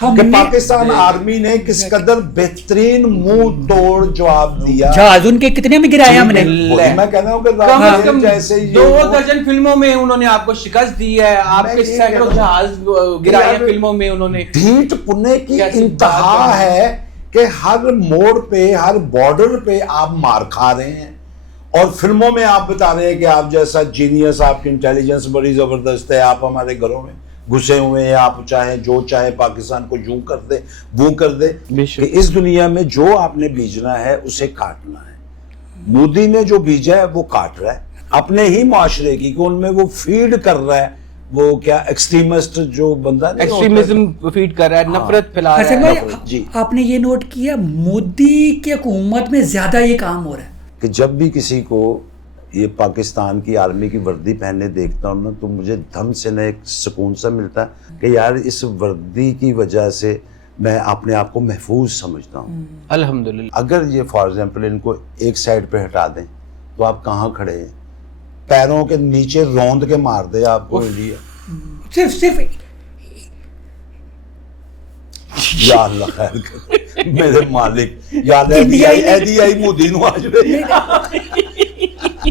کہ پاکستان آرمی نے کس قدر بہترین منہ توڑ جواب دیا. جہاز ان کے کتنے میں گرایا ہم نے. میں کہہ رہا ہوں کہ کم از کم جیسے 2 درجن فلموں میں انہوں نے آپ کو شکست دی ہے. آپ کے سینکڑوں جہاز گرائے فلموں میں انہوں نے. ڈھیٹ پنے کی انتہا ہے کہ ہر موڑ پہ ہر بارڈر پہ آپ مار کھا رہے ہیں اور فلموں میں آپ بتا رہے ہیں کہ آپ جیسا جینیس, آپ کی انٹیلیجنس بڑی زبردست ہے, آپ ہمارے گھروں میں گھسے ہوئے ہیں, آپ چاہیں جو چاہیں پاکستان کو یوں کر دے وہ کر دے. کہ اس دنیا میں جو آپ نے بیجنا ہے اسے کاٹنا ہے. مودی نے جو بیجا ہے وہ کاٹ رہا ہے اپنے ہی معاشرے کی, کہ ان میں وہ فیڈ کر رہا ہے, وہ کیا ایکسٹریمسٹ جو بندہ ایکسٹریمزم فیڈ کر رہا ہے, نفرت پھیلا رہا ہے. جی آپ نے یہ نوٹ کیا مودی کی حکومت میں زیادہ یہ کام ہو رہا ہے کہ جب بھی کسی کو یہ پاکستان کی آرمی کی وردی پہننے دیکھتا ہوں نا تو مجھے دھم سے نہ ایک سکون سا ملتا ہے کہ یار اس وردی کی وجہ سے میں اپنے آپ کو محفوظ سمجھتا ہوں. الحمدللہ. اگر یہ فار ایگزامپل ان کو ایک سائڈ پہ ہٹا دیں تو آپ کہاں کھڑے ہیں, پیروں کے نیچے روند کے مار دے آپ کو انڈیا. صرف یا اللہ خیر کر میرے مالک, یا ایدی مودی نو آج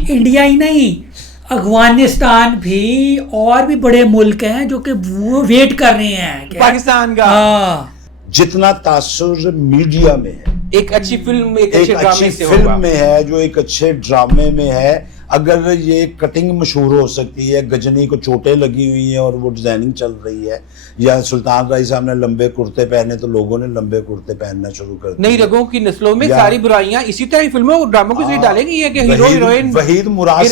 انڈیا ہی نہیں افغانستان بھی اور بھی بڑے ملک ہیں جو کہ وہ ویٹ کر رہے ہیں پاکستان کا. جتنا تاثر میڈیا میں ہے, ایک اچھی فلم ایک اچھی فلم میں ہے, جو ایک اچھے ڈرامے میں ہے, اگر یہ کٹنگ مشہور ہو سکتی ہے, گجنی کو چوٹیں لگی ہوئی ہیں اور وہ ڈیزائننگ چل رہی ہے, یا سلطان رائی صاحب نے لمبے کرتے پہنے تو لوگوں نے لمبے کرتے پہننا شروع کر دیا. نئی رگوں کی نسلوں میں ساری برائیاں اسی طرح فلموں اور ڈراموں کے ذریعے ڈالیں گی کہ ہیرو ہیروئن وحید مراد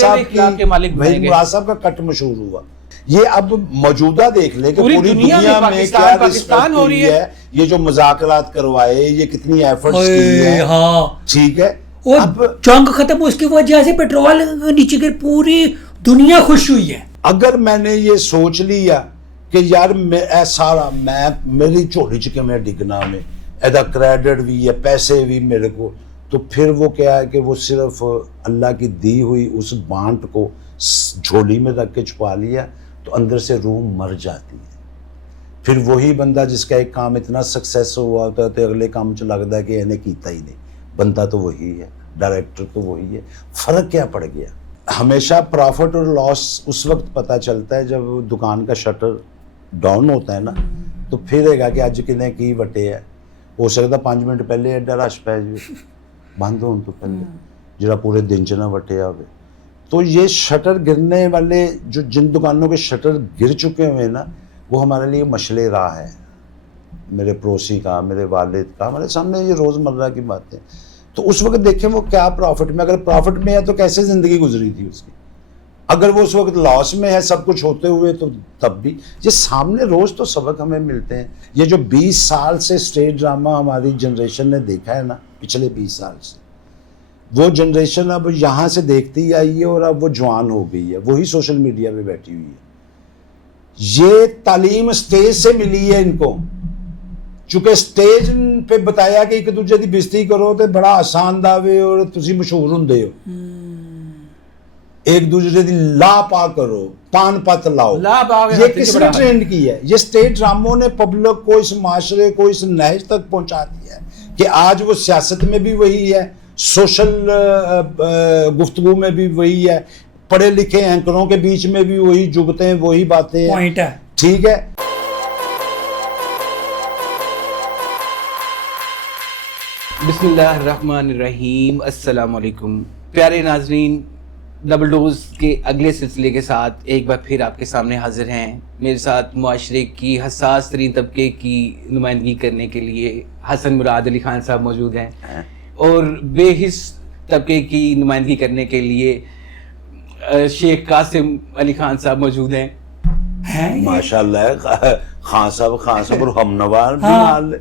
صاحب کا کٹ مشہور ہوا. یہ اب موجودہ دیکھ لیں کہ پوری دنیا میں کیا رسپیکٹ ہو رہی ہے, یہ جو مذاکرات کروائے, یہ کتنی ایفرٹس کی ہیں. ٹھیک ہے, اب جنگ ختم اس کی وجہ سے پیٹرول نیچے گر, پوری دنیا خوش ہوئی ہے. اگر میں نے یہ سوچ لیا کہ یار سارا میں میری جھولی چ کے میں ڈگنا میں ایدا کریڈٹ بھی ہے, پیسے بھی میرے کو, تو پھر وہ کیا ہے کہ وہ صرف اللہ کی دی ہوئی اس بانٹ کو جھولی میں رکھ کے چھپا لیا تو اندر سے روح مر جاتی ہے. پھر وہی بندہ جس کا ایک کام اتنا سکسیس ہوا ہوتا ہے تو اگلے کام چ لگتا ہے کہ انہیں کیتا ہی نہیں. بندہ تو وہی ہے, ڈائریکٹر تو وہی ہے. فرق کیا پڑ گیا؟ ہمیشہ پروفٹ اور لاس اس وقت پتہ چلتا ہے جب دکان کا شٹر ڈاؤن ہوتا ہے نا, تو پھر گا کہ اج کنے کی وٹے ہے, ہو سکتا 5 منٹ پہلے ایڈا رش پہ جائے بند ہون تو پہلے جڑا پورے دن چ نہ وٹیا ہوئے. تو یہ شٹر گرنے والے جو جن دکانوں کے شٹر گر چکے ہوئے نا, وہ ہمارے لیے مشعل راہ ہے. میرے پڑوسی کا, میرے والد کا, ہمارے سامنے یہ روزمرہ کی باتیں. تو اس وقت دیکھیں وہ کیا پروفٹ میں, اگر پروفٹ میں ہے تو کیسے زندگی گزری تھی اس کی, اگر وہ اس وقت لاس میں ہے سب کچھ ہوتے ہوئے تو تب بھی. یہ سامنے روز تو سبق ہمیں ملتے ہیں. یہ جو 20 سال سے اسٹیج ڈرامہ ہماری جنریشن نے دیکھا ہے نا, پچھلے 20 سال سے, وہ جنریشن اب یہاں سے دیکھتی آئی ہے اور اب وہ جوان ہو گئی ہے, وہی سوشل میڈیا پہ بیٹھی ہوئی ہے. یہ تعلیم اسٹیج سے ملی ہے ان کو, چونکہ اسٹیج پہ بتایا کہ ایک دوسرے کی بےزتی کرو تو بڑا آسان دعوے اور تسی مشہور ہوندے ہو, ایک دوسرے کی لا پا کرو, پان پت لاؤ. یہ کس نے ٹرینڈ کی ہے؟ یہ اسٹیج ڈراموں نے پبلک کو, اس معاشرے کو اس نہج تک پہنچا دیا ہے کہ آج وہ سیاست میں بھی وہی ہے, سوشل گفتگو میں بھی وہی ہے, پڑھے لکھے اینکروں کے بیچ میں بھی وہی جگتے ہیں, وہی باتیں ہیں. ٹھیک ہے. بسم اللہ الرحمن الرحیم. السلام علیکم پیارے ناظرین, ڈبل ڈوز کے اگلے سلسلے کے ساتھ ایک بار پھر آپ کے سامنے حاضر ہیں. میرے ساتھ معاشرے کی حساس ترین طبقے کی نمائندگی کرنے کے لیے حسن مراد علی خان صاحب موجود ہیں, اور بے حس طبقے کی نمائندگی کرنے کے لیے شیخ قاسم علی خان صاحب موجود ہیں. ماشاءاللہ خان صاحب اور ہم نوار بھی مال.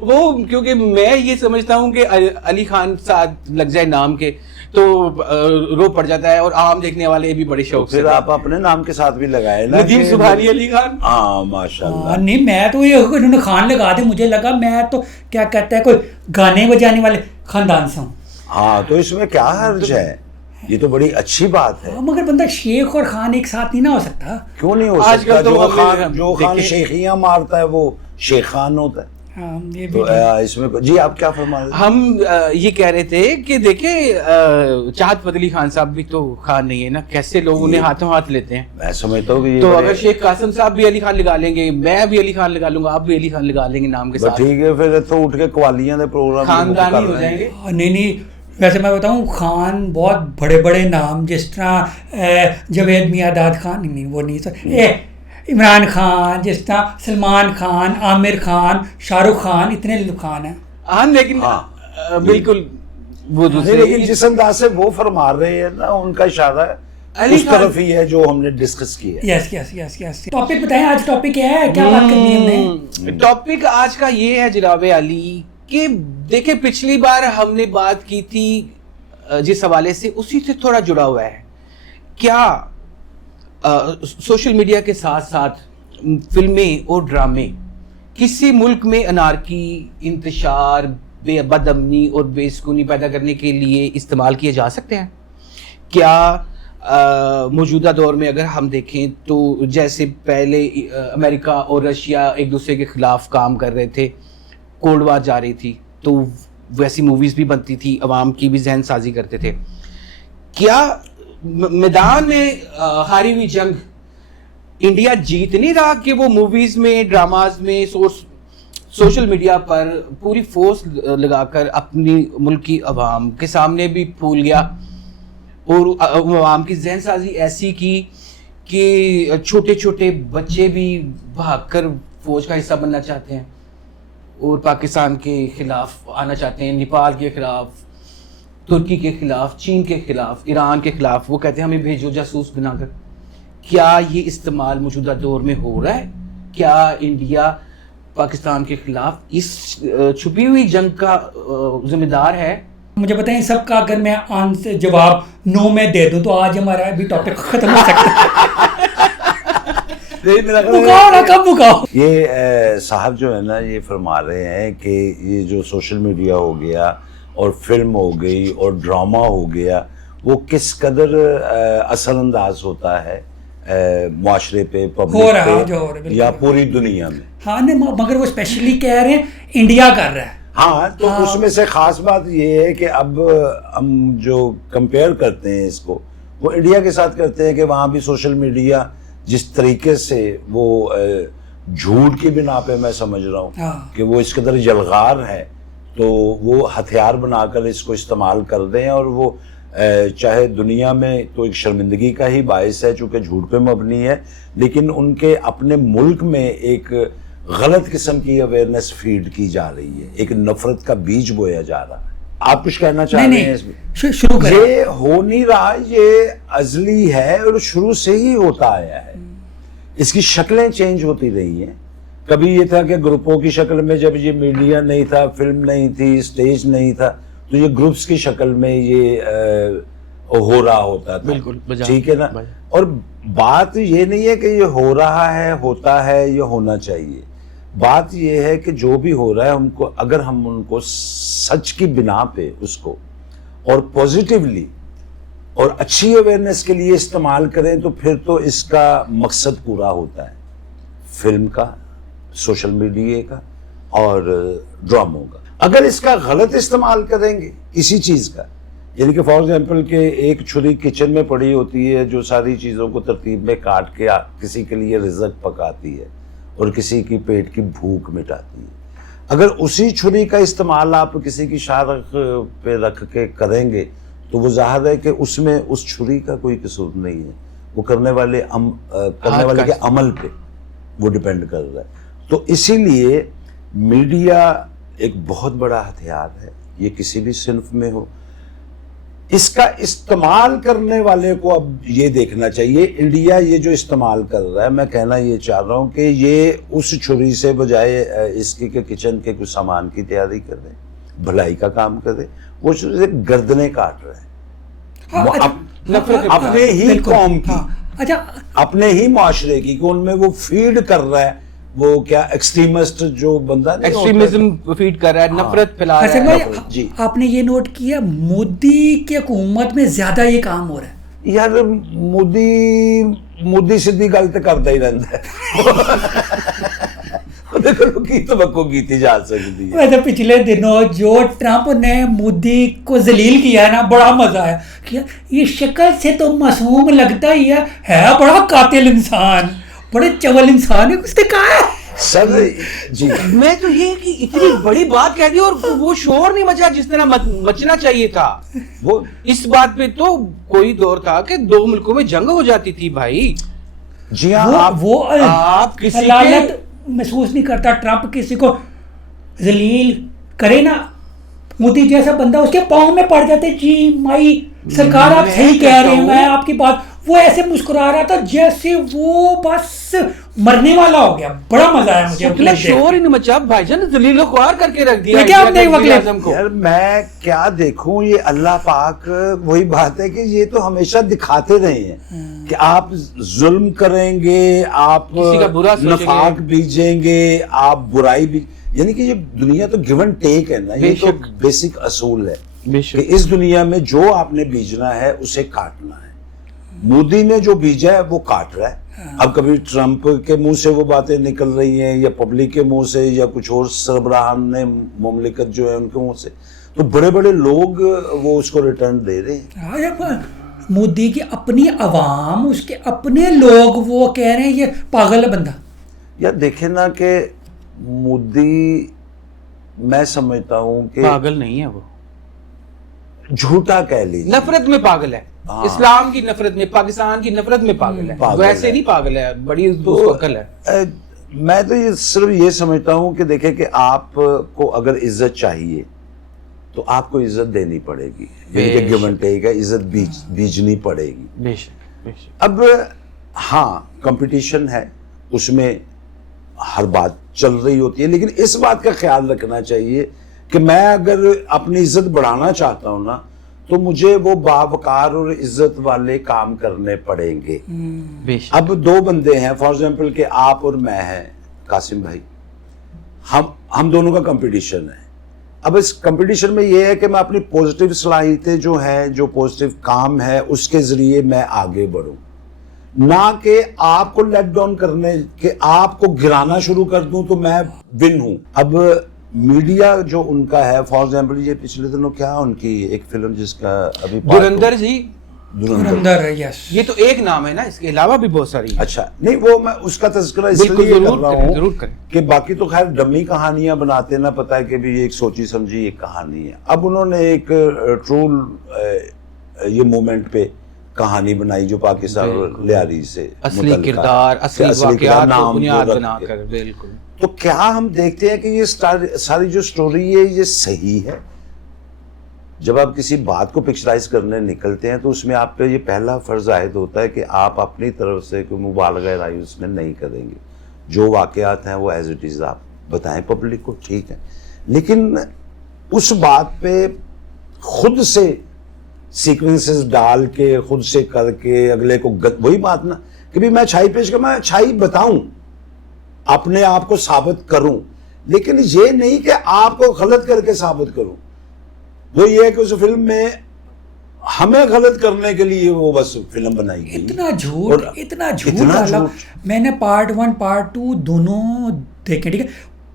وہ کیونکہ میں یہ سمجھتا ہوں کہ علی خان ساتھ لگ جائے نام کے تو رو پڑ جاتا ہے, اور عام دیکھنے والے بھی بڑے شوق سے. پھر آپ اپنے نام کے ساتھ بھی لگائے نا, ندیم سبحانی علی خان. ہاں ماشاءاللہ. نہیں میں تو یہ انہوں نے خان لگا دے, مجھے لگا میں تو کیا کہتا ہے کوئی گانے بجانے والے خاندان سے ہوں. ہاں تو اس میں کیا حرج ہے, یہ تو بڑی اچھی بات ہے. مگر بندہ شیخ اور خان ایک ساتھ نہیں نہ ہو سکتا. کیوں نہیں ہو سکتا؟ جو خان شیخیاں مارتا ہے وہ شیخان ہوتا ہے. ہاں یہ بھی تو اس میں جی آپ کیا فرما رہے ہیں؟ ہم یہ کہہ رہے تھے کہ دیکھیں چاہت فتح علی خان صاحب بھی تو خان نہیں ہے نا, کیسے لوگ انہیں ہاتھوں ہاتھ لیتے ہیں. میں سمجھتا ہوں کہ یہ تو اگر شیخ قاسم صاحب بھی علی خان لگا لیں گے, میں بھی علی خان لگا لوں گا, آپ بھی علی خان لگا لیں گے نام کے ساتھ, ٹھیک ہے پھر تو اٹھ کے قوالیاں دے پروگرام خاندانی ہو جائیں گے. نہیں ویسے میں بتاؤں خان بہت بڑے بڑے نام جس طرح جاوید میاں خان, نہیں وہ نہیں سر, عمران خان, جس طرح سلمان خان, عامر خان, شاہ رخ خان, اتنے خان ہیں. ہاں لیکن بالکل وہ دوسرے, لیکن جس انداز سے وہ فرما رہے ہیں نا ان کا اشارہ اس طرف ہی ہے جو ہم نے ڈسکس کیا. یس یس یس یس. ٹاپک بتائیں, آج ٹاپک کیا ہے, کیا بات کرنی ہے ہم نے؟ ٹاپک آج کا یہ ہے جناب علی کہ دیکھیں پچھلی بار ہم نے بات کی تھی جس حوالے سے, اسی سے تھوڑا جڑا ہوا ہے. کیا سوشل میڈیا کے ساتھ ساتھ فلمیں اور ڈرامے کسی ملک میں انارکی, انتشار, بد امنی اور بے سکونی پیدا کرنے کے لیے استعمال کیے جا سکتے ہیں؟ کیا موجودہ دور میں اگر ہم دیکھیں تو جیسے پہلے امریکہ اور رشیا ایک دوسرے کے خلاف کام کر رہے تھے, کولڈ وار جا رہی تھی, تو ویسی موویز بھی بنتی تھی, عوام کی بھی ذہن سازی کرتے تھے. کیا میدان میں ہاری ہوئی جنگ انڈیا جیت نہیں رہا کہ وہ موویز میں, ڈراماز میں, سوشل میڈیا پر پوری فورس لگا کر اپنی ملک کی عوام کے سامنے بھی پھول گیا اور عوام کی ذہن سازی ایسی کی کہ چھوٹے چھوٹے بچے بھی بھاگ کر فوج کا حصہ بننا چاہتے ہیں اور پاکستان کے خلاف آنا چاہتے ہیں, نیپال کے خلاف, ترکی کے خلاف, چین کے خلاف, ایران کے خلاف. وہ کہتے ہیں ہمیں بھیجو جاسوس بنا کر. کیا یہ استعمال موجودہ دور میں ہو رہا ہے؟ کیا انڈیا پاکستان کے خلاف اس چھپی ہوئی جنگ کا ذمہ دار ہے؟ مجھے بتائیں سب کا اگر میں آنسر جواب نو میں دے دوں تو آج ہمارا ابھی ٹاپک ختم ہو سکتا ہے. یہ صاحب جو ہے نا یہ فرما رہے ہیں کہ یہ جو سوشل میڈیا ہو گیا اور فلم ہو گئی اور ڈرامہ ہو گیا وہ کس قدر اثر انداز ہوتا ہے معاشرے پہ, پبلک پہ یا پوری دنیا میں. ہاں مگر وہ اسپیشلی کہہ رہے ہیں انڈیا کر رہا ہے. ہاں تو اس میں سے خاص بات یہ ہے کہ اب ہم جو کمپیئر کرتے ہیں اس کو وہ انڈیا کے ساتھ کرتے ہیں کہ وہاں بھی سوشل میڈیا جس طریقے سے وہ جھوٹ کی بنا پہ میں سمجھ رہا ہوں کہ وہ اس قدر جلغار ہے تو وہ ہتھیار بنا کر اس کو استعمال کر دیں, اور وہ چاہے دنیا میں تو ایک شرمندگی کا ہی باعث ہے چونکہ جھوٹ پہ مبنی ہے, لیکن ان کے اپنے ملک میں ایک غلط قسم کی اویئرنیس فیڈ کی جا رہی ہے, ایک نفرت کا بیج بویا جا رہا ہے. آپ کچھ کہنا چاہ رہے ہیں اس میں؟ شروع کریں. یہ ہو نہیں رہا, یہ ازلی ہے اور شروع سے ہی ہوتا آیا ہے. اس کی شکلیں چینج ہوتی رہی ہیں. کبھی یہ تھا کہ گروپوں کی شکل میں, جب یہ میڈیا نہیں تھا, فلم نہیں تھی, اسٹیج نہیں تھا, تو یہ گروپس کی شکل میں یہ ہو رہا ہوتا تھا. بالکل ٹھیک ہے نا. اور بات یہ نہیں ہے کہ یہ ہو رہا ہے, ہوتا ہے, یہ ہونا چاہیے. بات یہ ہے کہ جو بھی ہو رہا ہے ہم کو, اگر ہم ان کو سچ کی بنا پہ اس کو اور پوزیٹیولی اور اچھی اویئرنیس کے لیے استعمال کریں تو پھر تو اس کا مقصد پورا ہوتا ہے, فلم کا, سوشل میڈیا کا اور ڈراموں کا. اگر اس کا غلط استعمال کریں گے کسی چیز کا, یعنی کہ فار ایگزامپل کہ ایک چھری کچن میں پڑی ہوتی ہے جو ساری چیزوں کو ترتیب میں کاٹ کے کسی کے لیے رزق پکاتی ہے اور کسی کی پیٹ کی بھوک مٹاتی ہے, اگر اسی چھری کا استعمال آپ کسی کی شارخ پہ رکھ کے کریں گے تو وہ ظاہر ہے کہ اس میں اس چھری کا کوئی قصور نہیں ہے, وہ کرنے والے کے عمل پہ وہ ڈیپینڈ کر رہا ہے. تو اسی لیے میڈیا ایک بہت بڑا ہتھیار ہے, یہ کسی بھی صنف میں ہو. اس کا استعمال کرنے والے کو اب یہ دیکھنا چاہیے. انڈیا یہ جو استعمال کر رہا ہے, میں کہنا یہ چاہ رہا ہوں کہ یہ اس چھری سے بجائے اس کی کہ کچن کے کچھ سامان کی تیاری کر دیں, بھلائی کا کام کر دیں, وہ چھری سے گردنیں کاٹ رہے ہیں اپنے ہی قوم کی, اپنے ہی معاشرے کی, کہ ان میں وہ فیڈ کر رہا ہے, وہ کیا ایکسٹریمسٹ جو بندہ ایکسٹریمزم فیڈ کر رہا ہے, نفرت پھیلا رہا ہے. جی آپ نے یہ نوٹ کیا مودی کی حکومت میں زیادہ یہ کام ہو رہا ہے؟ یار مودی سیدھی گل تو کرتا ہی رہتا ہے, کی توقع کی تھی جا سکتی ہے. ویسے پچھلے دنوں جو ٹرمپ نے مودی کو ذلیل کیا ہے نا, بڑا مزہ آیا کہ یہ شکل سے تو معصوم لگتا ہی ہے بڑا قاتل انسان, بڑے چول انسان ہے, اس نے کہا ہے. سر جی میں تو یہ کہ اتنی بڑی بات کہہ دی اور وہ شور نہیں مچا جس طرح مچنا چاہیے تھا. وہ اس بات پہ تو کوئی دور تھا کہ 2 ملکوں میں جنگ ہو جاتی تھی بھائی. جی ہاں, وہ آپ کسی حلالت محسوس نہیں کرتا. ٹرمپ کسی کو ذلیل کرے نا, مودی جیسا بندہ اس کے پاؤں میں پڑ جاتے, جی مائی سرکار آپ صحیح کہہ رہے ہیں, میں آپ کی بات. وہ ایسے مسکرا رہا تھا جیسے وہ بس مرنے والا ہو گیا. بڑا مزہ آیا مجھے. اتنا شور ہی نہیں مچا بھائی جان, ذلیل و خوار کر کے رکھ دیا کیا آپ نے وکیل اعظم کو. یار میں کیا دیکھوں, یہ اللہ پاک وہی بات ہے کہ یہ تو ہمیشہ دکھاتے رہے ہیں کہ آپ ظلم کریں گے, آپ کسی کا برا سوچیں گے, نفاق بیجیں گے, آپ برائی بھی, یعنی کہ یہ دنیا تو گیو اینڈ ٹیک ہے نا, یہ تو بیسک اصول ہے کہ اس دنیا میں جو آپ نے بیجنا ہے اسے کاٹنا ہے. مودی نے جو بیجا ہے وہ کاٹ رہا ہے. اب کبھی ٹرمپ کے منہ سے وہ باتیں نکل رہی ہیں یا پبلک کے منہ سے یا کچھ اور سربراہان نے مملکت جو ہے ان کے منہ سے, تو بڑے بڑے لوگ وہ اس کو ریٹرن دے رہے ہیں. مودی کی اپنی عوام, اس کے اپنے لوگ وہ کہہ رہے ہیں یہ پاگل ہے بندہ. یار دیکھیں نا کہ مودی, میں سمجھتا ہوں کہ پاگل نہیں ہے, وہ جھوٹا کہہ لیجیے, نفرت میں پاگل ہے. اسلام کی نفرت میں, پاکستان کی نفرت میں پاگل ہے. ویسے نہیں پاگل ہے, بڑی عقل ہے. میں تو یہ صرف یہ سمجھتا ہوں کہ دیکھیں کہ آپ کو اگر عزت چاہیے تو آپ کو عزت دینی پڑے گی, یعنی کہ گیو اینڈ ٹیک ہے, عزت بیجنی پڑے گی. اب ہاں کمپٹیشن ہے, اس میں ہر بات چل رہی ہوتی ہے, لیکن اس بات کا خیال رکھنا چاہیے کہ میں اگر اپنی عزت بڑھانا چاہتا ہوں نا تو مجھے وہ باوقار اور عزت والے کام کرنے پڑیں گے. اب 2 بندے ہیں فار ایگزامپل کہ آپ اور میں ہیں, قاسم بھائی, ہم دونوں کا کمپٹیشن ہے. اب اس کمپٹیشن میں یہ ہے کہ میں اپنی پوزیٹیو صلاحیتیں جو ہیں, جو پوزیٹیو کام ہے اس کے ذریعے میں آگے بڑھوں, نہ کہ آپ کو لیٹ ڈاؤن کرنے, کہ آپ کو گرانا شروع کر دوں تو میں ون ہوں. اب میڈیا جو ان کا ہے, فار ایگزامپل یہ پچھلے دنوں کیا ان کی ایک فلم جس کا ابھی دھرندر جی, دھرندر, یس, یہ تو ایک نام ہے نا, اس کے علاوہ بھی بہت ساری. اچھا نہیں, وہ میں اس کا تذکرہ اس لیے کر رہا ہوں کہ باقی تو خیر ڈمی کہانیاں بناتے نا, پتہ ہے کہ بھی یہ ایک سوچی سمجھی ایک کہانی ہے. اب انہوں نے ایک ٹرول یہ مومنٹ پہ کہانی بنائی جو پاکستان لیاری سے اصلی کردار, اصلی واقعات کو بنیاد بنا کر. بالکل. تو کیا ہم دیکھتے ہیں کہ یہ ساری جو سٹوری ہے یہ صحیح ہے؟ جب آپ کسی بات کو پکچرائز کرنے نکلتے ہیں تو اس میں آپ پہ یہ پہلا فرض عائد ہوتا ہے کہ آپ اپنی طرف سے کوئی مبالغہ رائی اس میں نہیں کریں گے. جو واقعات ہیں وہ ایز اٹ از آپ بتائیں پبلک کو, ٹھیک ہے, لیکن اس بات پہ خود سے سیکوینسز ڈال کے, خود سے کر کے اگلے کو وہی بات نا کہ بھی میں اچھائی پیش کروں, میں اچھائی بتاؤں, اپنے آپ کو ثابت کروں, لیکن یہ نہیں کہ آپ کو غلط کر کے ثابت کروں. وہ یہ ہے کہ اس فلم میں ہمیں غلط کرنے کے لیے وہ بس فلم بنائی گئی. اتنا جھوٹ. میں نے پارٹ 1 پارٹ 2 دونوں دیکھے, ٹھیک ہے.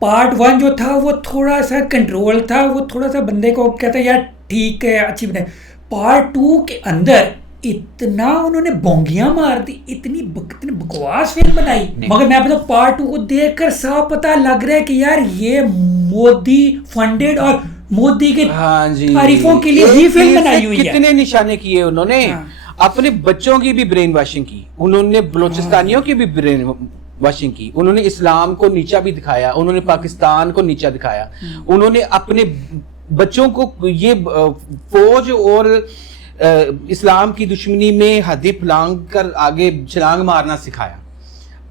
پارٹ 1 جو تھا وہ تھوڑا سا کنٹرول تھا, وہ تھوڑا سا بندے کو کہتا ہے یار ٹھیک ہے اچھی بنائی. پارٹ 2 کے اندر اتنا انہوں نے بونگیاں مار دی, اتنی بکواس فلم بنائی. مگر میں بتاؤں پارٹ 2 کو دیکھ کر صاف پتہ لگ رہا ہے کہ یار یہ مودی فنڈیڈ اور مودی کے تعریفوں کے لیے ہی فلم بنائی ہوئی ہے. کتنے نشانے کیے انہوں نے, اپنے بچوں کی بھی برین واشنگ کی, انہوں نے بلوچستانیوں کی بھی برین واشنگ کی, انہوں نے اسلام کو نیچا بھی دکھایا, انہوں نے پاکستان کو نیچا دکھایا, انہوں نے اپنے بچوں کو یہ فوج اور اسلام کی دشمنی میں حدیں پھلانگ کر آگے چھلانگ مارنا سکھایا.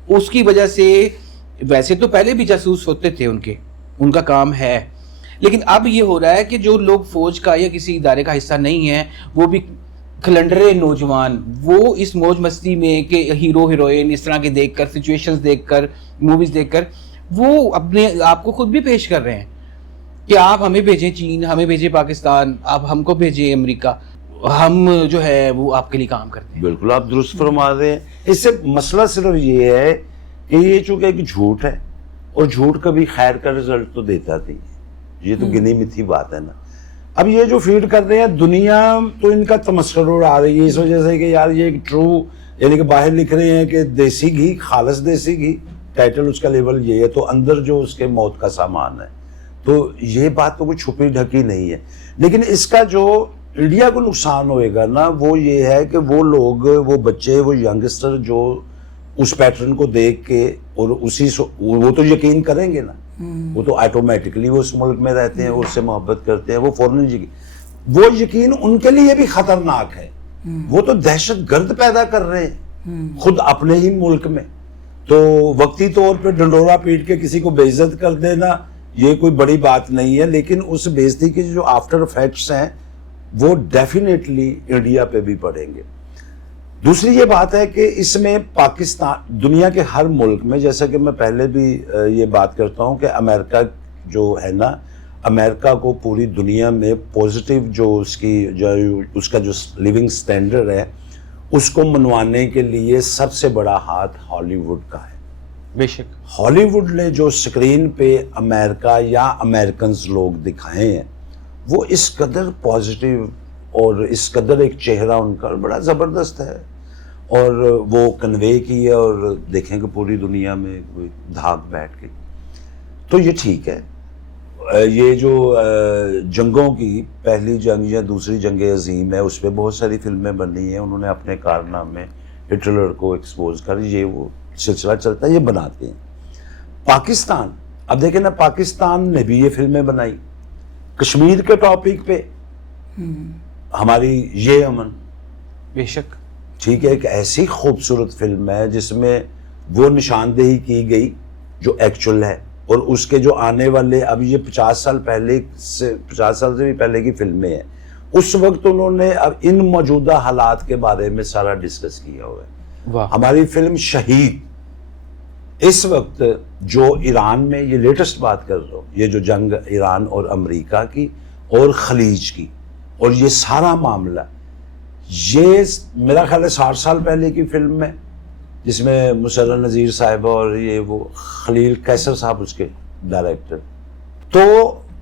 اس کی وجہ سے ویسے تو پہلے بھی جاسوس ہوتے تھے ان کا کام ہے, لیکن اب یہ ہو رہا ہے کہ جو لوگ فوج کا یا کسی ادارے کا حصہ نہیں ہیں وہ بھی کھلنڈرے نوجوان, وہ اس موج مستی میں کہ ہیرو ہیروئن اس طرح کے دیکھ کر, سچویشنز دیکھ کر, موویز دیکھ کر, وہ اپنے آپ کو خود بھی پیش کر رہے ہیں کہ آپ ہمیں بھیجیں چین, ہمیں بھیجیں پاکستان, آپ ہم کو بھیجیں امریکہ, ہم جو ہے وہ آپ کے لیے کام کرتے ہیں. بالکل آپ درست فرما رہے ہیں. اس سے مسئلہ صرف یہ ہے کہ یہ چونکہ ایک جھوٹ ہے اور جھوٹ کبھی خیر کا رزلٹ تو دیتا نہیں ہے، یہ تو گنی متھی بات ہے نا. اب یہ جو فیڈ کر رہے ہیں دنیا تو ان کا تمسخر اڑا رہی ہے اس وجہ سے کہ یار یہ ایک ٹرو، یعنی کہ باہر لکھ رہے ہیں کہ دیسی گھی، خالص دیسی گھی، ٹائٹل اس کا لیول یہ ہے، تو اندر جو اس کے موت کا سامان ہے. تو یہ بات تو کوئی چھپی ڈھکی نہیں ہے. لیکن اس کا جو انڈیا کو نقصان ہوئے گا نا وہ یہ ہے کہ وہ لوگ، وہ بچے، وہ ینگسٹر جو اس پیٹرن کو دیکھ کے اور اسی وہ تو یقین کریں گے نا، وہ تو آٹومیٹکلی وہ اس ملک میں رہتے ہیں، اس سے محبت کرتے ہیں، وہ فوراً وہ یقین ان کے لیے بھی خطرناک ہے. وہ تو دہشت گرد پیدا کر رہے ہیں خود اپنے ہی ملک میں. تو وقتی طور پہ ڈنڈورا پیٹ کے کسی کو بے عزت کر دینا یہ کوئی بڑی بات نہیں ہے، لیکن اس بے عزتی کے جو آفٹر افیکٹس ہیں وہ ڈیفینیٹلی انڈیا پہ بھی پڑیں گے. دوسری یہ بات ہے کہ اس میں پاکستان، دنیا کے ہر ملک میں، جیسا کہ میں پہلے بھی یہ بات کرتا ہوں کہ امریکہ جو ہے نا، امریکہ کو پوری دنیا میں پوزیٹیو جو اس کا جو لیونگ سٹینڈرڈ ہے اس کو منوانے کے لیے سب سے بڑا ہاتھ ہالی ووڈ کا ہے. بے شک ہالی ووڈ نے جو سکرین پہ امریکہ یا امریکنز لوگ دکھائے ہیں وہ اس قدر پازیٹیو اور اس قدر ایک چہرہ ان کا بڑا زبردست ہے، اور وہ کنوے کی ہے، اور دیکھیں کہ پوری دنیا میں کوئی دھاک بیٹھ گئی. تو یہ ٹھیک ہے. یہ جو جنگوں کی پہلی جنگ یا دوسری جنگ عظیم ہے اس پہ بہت ساری فلمیں بنی ہیں، انہوں نے اپنے کارنامے ہٹلر کو ایکسپوز کر، یہ وہ سلسلہ چلتا ہے، یہ بناتے ہیں. پاکستان، اب دیکھیں نا، پاکستان نے بھی یہ فلمیں بنائی کشمیر کے ٹاپک پہ، ہماری یہ امن. بے شک ٹھیک ہے، ایک ایسی خوبصورت فلم ہے جس میں وہ نشاندہی کی گئی جو ایکچول ہے، اور اس کے جو آنے والے، اب یہ 50 سال سے بھی پہلے کی فلمیں ہیں، اس وقت انہوں نے اب ان موجودہ حالات کے بارے میں سارا ڈسکس کیا ہوا ہے. ہماری فلم شہید اس وقت جو ایران میں، یہ لیٹسٹ بات کر رہا ہوں، یہ جو جنگ ایران اور امریکہ کی اور خلیج کی اور یہ سارا معاملہ، یہ میرا خیال ہے 60 سال پہلے کی فلم ہے جس میں مسرت نذیر صاحبہ اور یہ وہ خلیل قیصر صاحب اس کے ڈائریکٹر. تو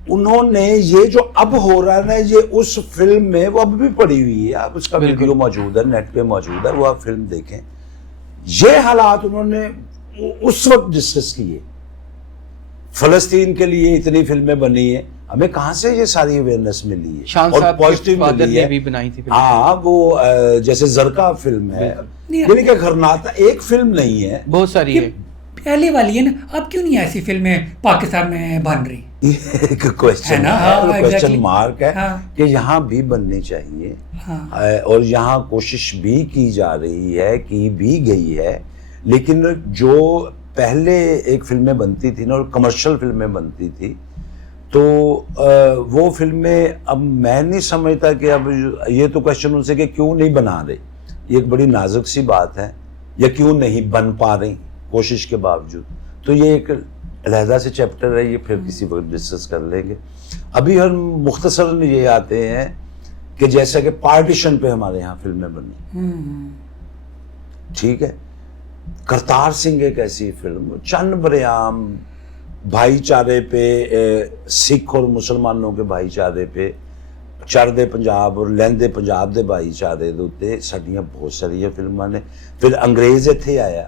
انہوں نے یہ جو اب ہو رہا ہے نا، یہ اس فلم میں وہ اب بھی پڑی ہوئی ہے، آپ اس کا ویڈیو موجود ہے، نیٹ پہ موجود ہے، وہ آپ فلم دیکھیں. یہ حالات انہوں نے اس وقت ڈسکس کیے. فلسطین کے لیے اتنی فلمیں بنی ہیں، ہمیں کہاں سے یہ ساری اویئرنیس ملی ہے؟ شان صاحب کے فادر نے بھی بنائی تھی فلم. ہاں، وہ جیسے زرقا فلم ہے، یعنی کہ غرناطہ ایک فلم نہیں ہے، بہت ساری ہے. پہلے والی ہے نا، اب کیوں نہیں ایسی فلمیں پاکستان میں بن رہی؟ ایک کوشچن ہے، کوشچن مارک ہے کہ یہاں بھی بننی چاہیے، اور یہاں کوشش بھی کی جا رہی ہے، کی بھی گئی ہے. لیکن جو پہلے ایک فلمیں بنتی تھی نا، اور کمرشل فلمیں بنتی تھی، تو وہ فلمیں اب میں نہیں سمجھتا کہ اب یہ تو کوشچن ان سے کہ کیوں نہیں بنا رہے، یہ ایک بڑی نازک سی بات ہے، یا کیوں نہیں بن پا رہی کوشش کے باوجود. تو یہ ایک علیحدہ سے چیپٹر ہے، یہ پھر کسی وقت ڈسکس کر لیں گے. ابھی ہم مختصراً یہ آتے ہیں کہ جیسا کہ پارٹیشن پہ ہمارے یہاں فلمیں بنی، ٹھیک ہے. کرتار سنگھ ایک ایسی فلم، چند بریام بھائی چارے پہ، سکھ اور مسلمانوں کے بھائی چارے پہ، چردے پنجاب اور لہندے پنجاب دے بھائی چارے دے ساڈیاں بہت ساری فلماں نے. پھر انگریز اتھے آیا،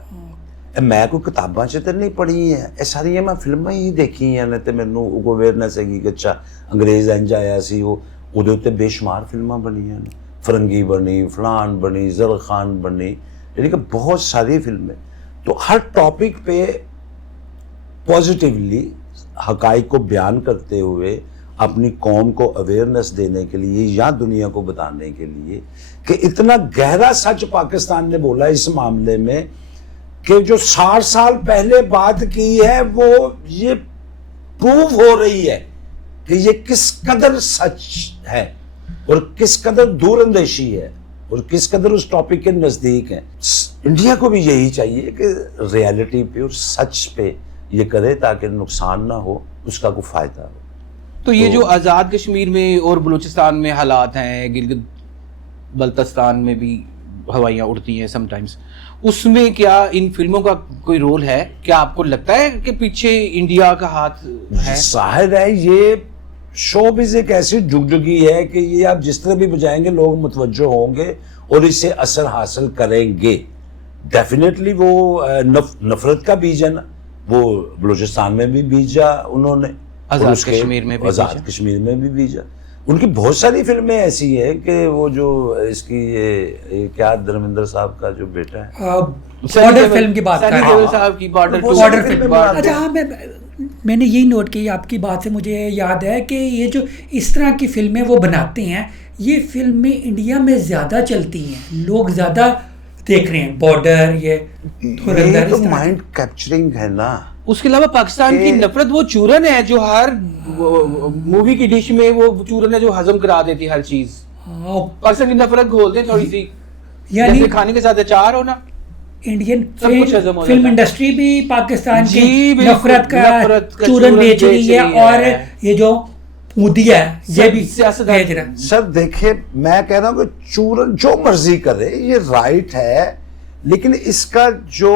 میں کوئی کتاباں چ تے نہیں پڑھی ہیں، یہ ساری میں فلماں ہی دیکھی ہیں تے مینوں اویئرنیس ہے کہ اچھا انگریز انج آیا سی. وہ اودے تے بے شمار فلماں بنیاں نے، فرنگی بنی، فلان بنی، زرخان بنی، یعنی کہ بہت ساری فلمیں. تو ہر ٹاپک پہ پازیٹیولی حقائق کو بیان کرتے ہوئے اپنی قوم کو اویئرنیس دینے کے لیے یا دنیا کو بتانے کے لیے کہ اتنا گہرا سچ پاکستان نے بولا اس معاملے میں کہ جو 60 سال پہلے بات کی ہے وہ یہ پروو ہو رہی ہے کہ یہ کس قدر سچ ہے اور کس قدر دور اندیشی ہے اور کس قدر اس ٹاپک کے نزدیک ہیں. انڈیا کو بھی یہی چاہیے کہ ریالٹی پہ اور سچ پہ یہ کرے تاکہ نقصان نہ ہو، اس کا کوئی فائدہ ہو. تو یہ جو آزاد کشمیر میں اور بلوچستان میں حالات ہیں، گلگت بلتستان میں بھی ہوائیاں اڑتی ہیں سم ٹائمز، اس میں کیا ان فلموں کا کوئی رول ہے؟ کیا آپ کو لگتا ہے کہ پیچھے انڈیا کا ہاتھ ہے؟ ظاہر ہے یہ شوبز ایک ایسی جگجگی ہے کہ یہ آپ جس طرح بھی بجائیں گے لوگ متوجہ ہوں گے اور اس سے اثر حاصل کریں گے. ڈیفینیٹلی وہ نفرت کا بیج ہے نا, وہ بلوچستان میں بھی بیجا انہوں نے, آزاد کشمیر میں بھی آزاد کشمیر میں بھی بیجا. ان کی بہت ساری فلمیں ایسی ہیں کہ وہ جو اس کی یہ کیا دھرمیندر صاحب کا جو بیٹا ہے بارڈر فلم کی بات کر رہے ہیں صاحب کی بارڈر فلم. اچھا ہاں, میں نے یہی نوٹ کی آپ کی بات سے مجھے یاد ہے کہ یہ جو اس طرح کی فلمیں وہ بناتے ہیں, یہ فلمیں انڈیا میں زیادہ چلتی ہیں, لوگ زیادہ دیکھ رہے ہیں. بارڈر یہ تو مائنڈ کیپچرنگ ہے نا. اس کے علاوہ پاکستان کی نفرت وہ چورن ہے جو ہر مووی کی ڈش میں وہ چورن ہے جو ہضم کرا دیتی ہر چیز. پاکستان کی نفرت گھول دیں تھوڑی سی, یعنی کھانے کے ساتھ اچار ہونا. انڈین فلم انڈسٹری بھی پاکستان کی نفرت کا چورن بیچ رہی ہے, اور یہ جو مودی ہے یہ بھی سیاست بیچ رہا ہے. سر دیکھیں میں کہہ رہا ہوں کہ چورن جو مرضی کرے یہ رائٹ ہے, لیکن اس کا جو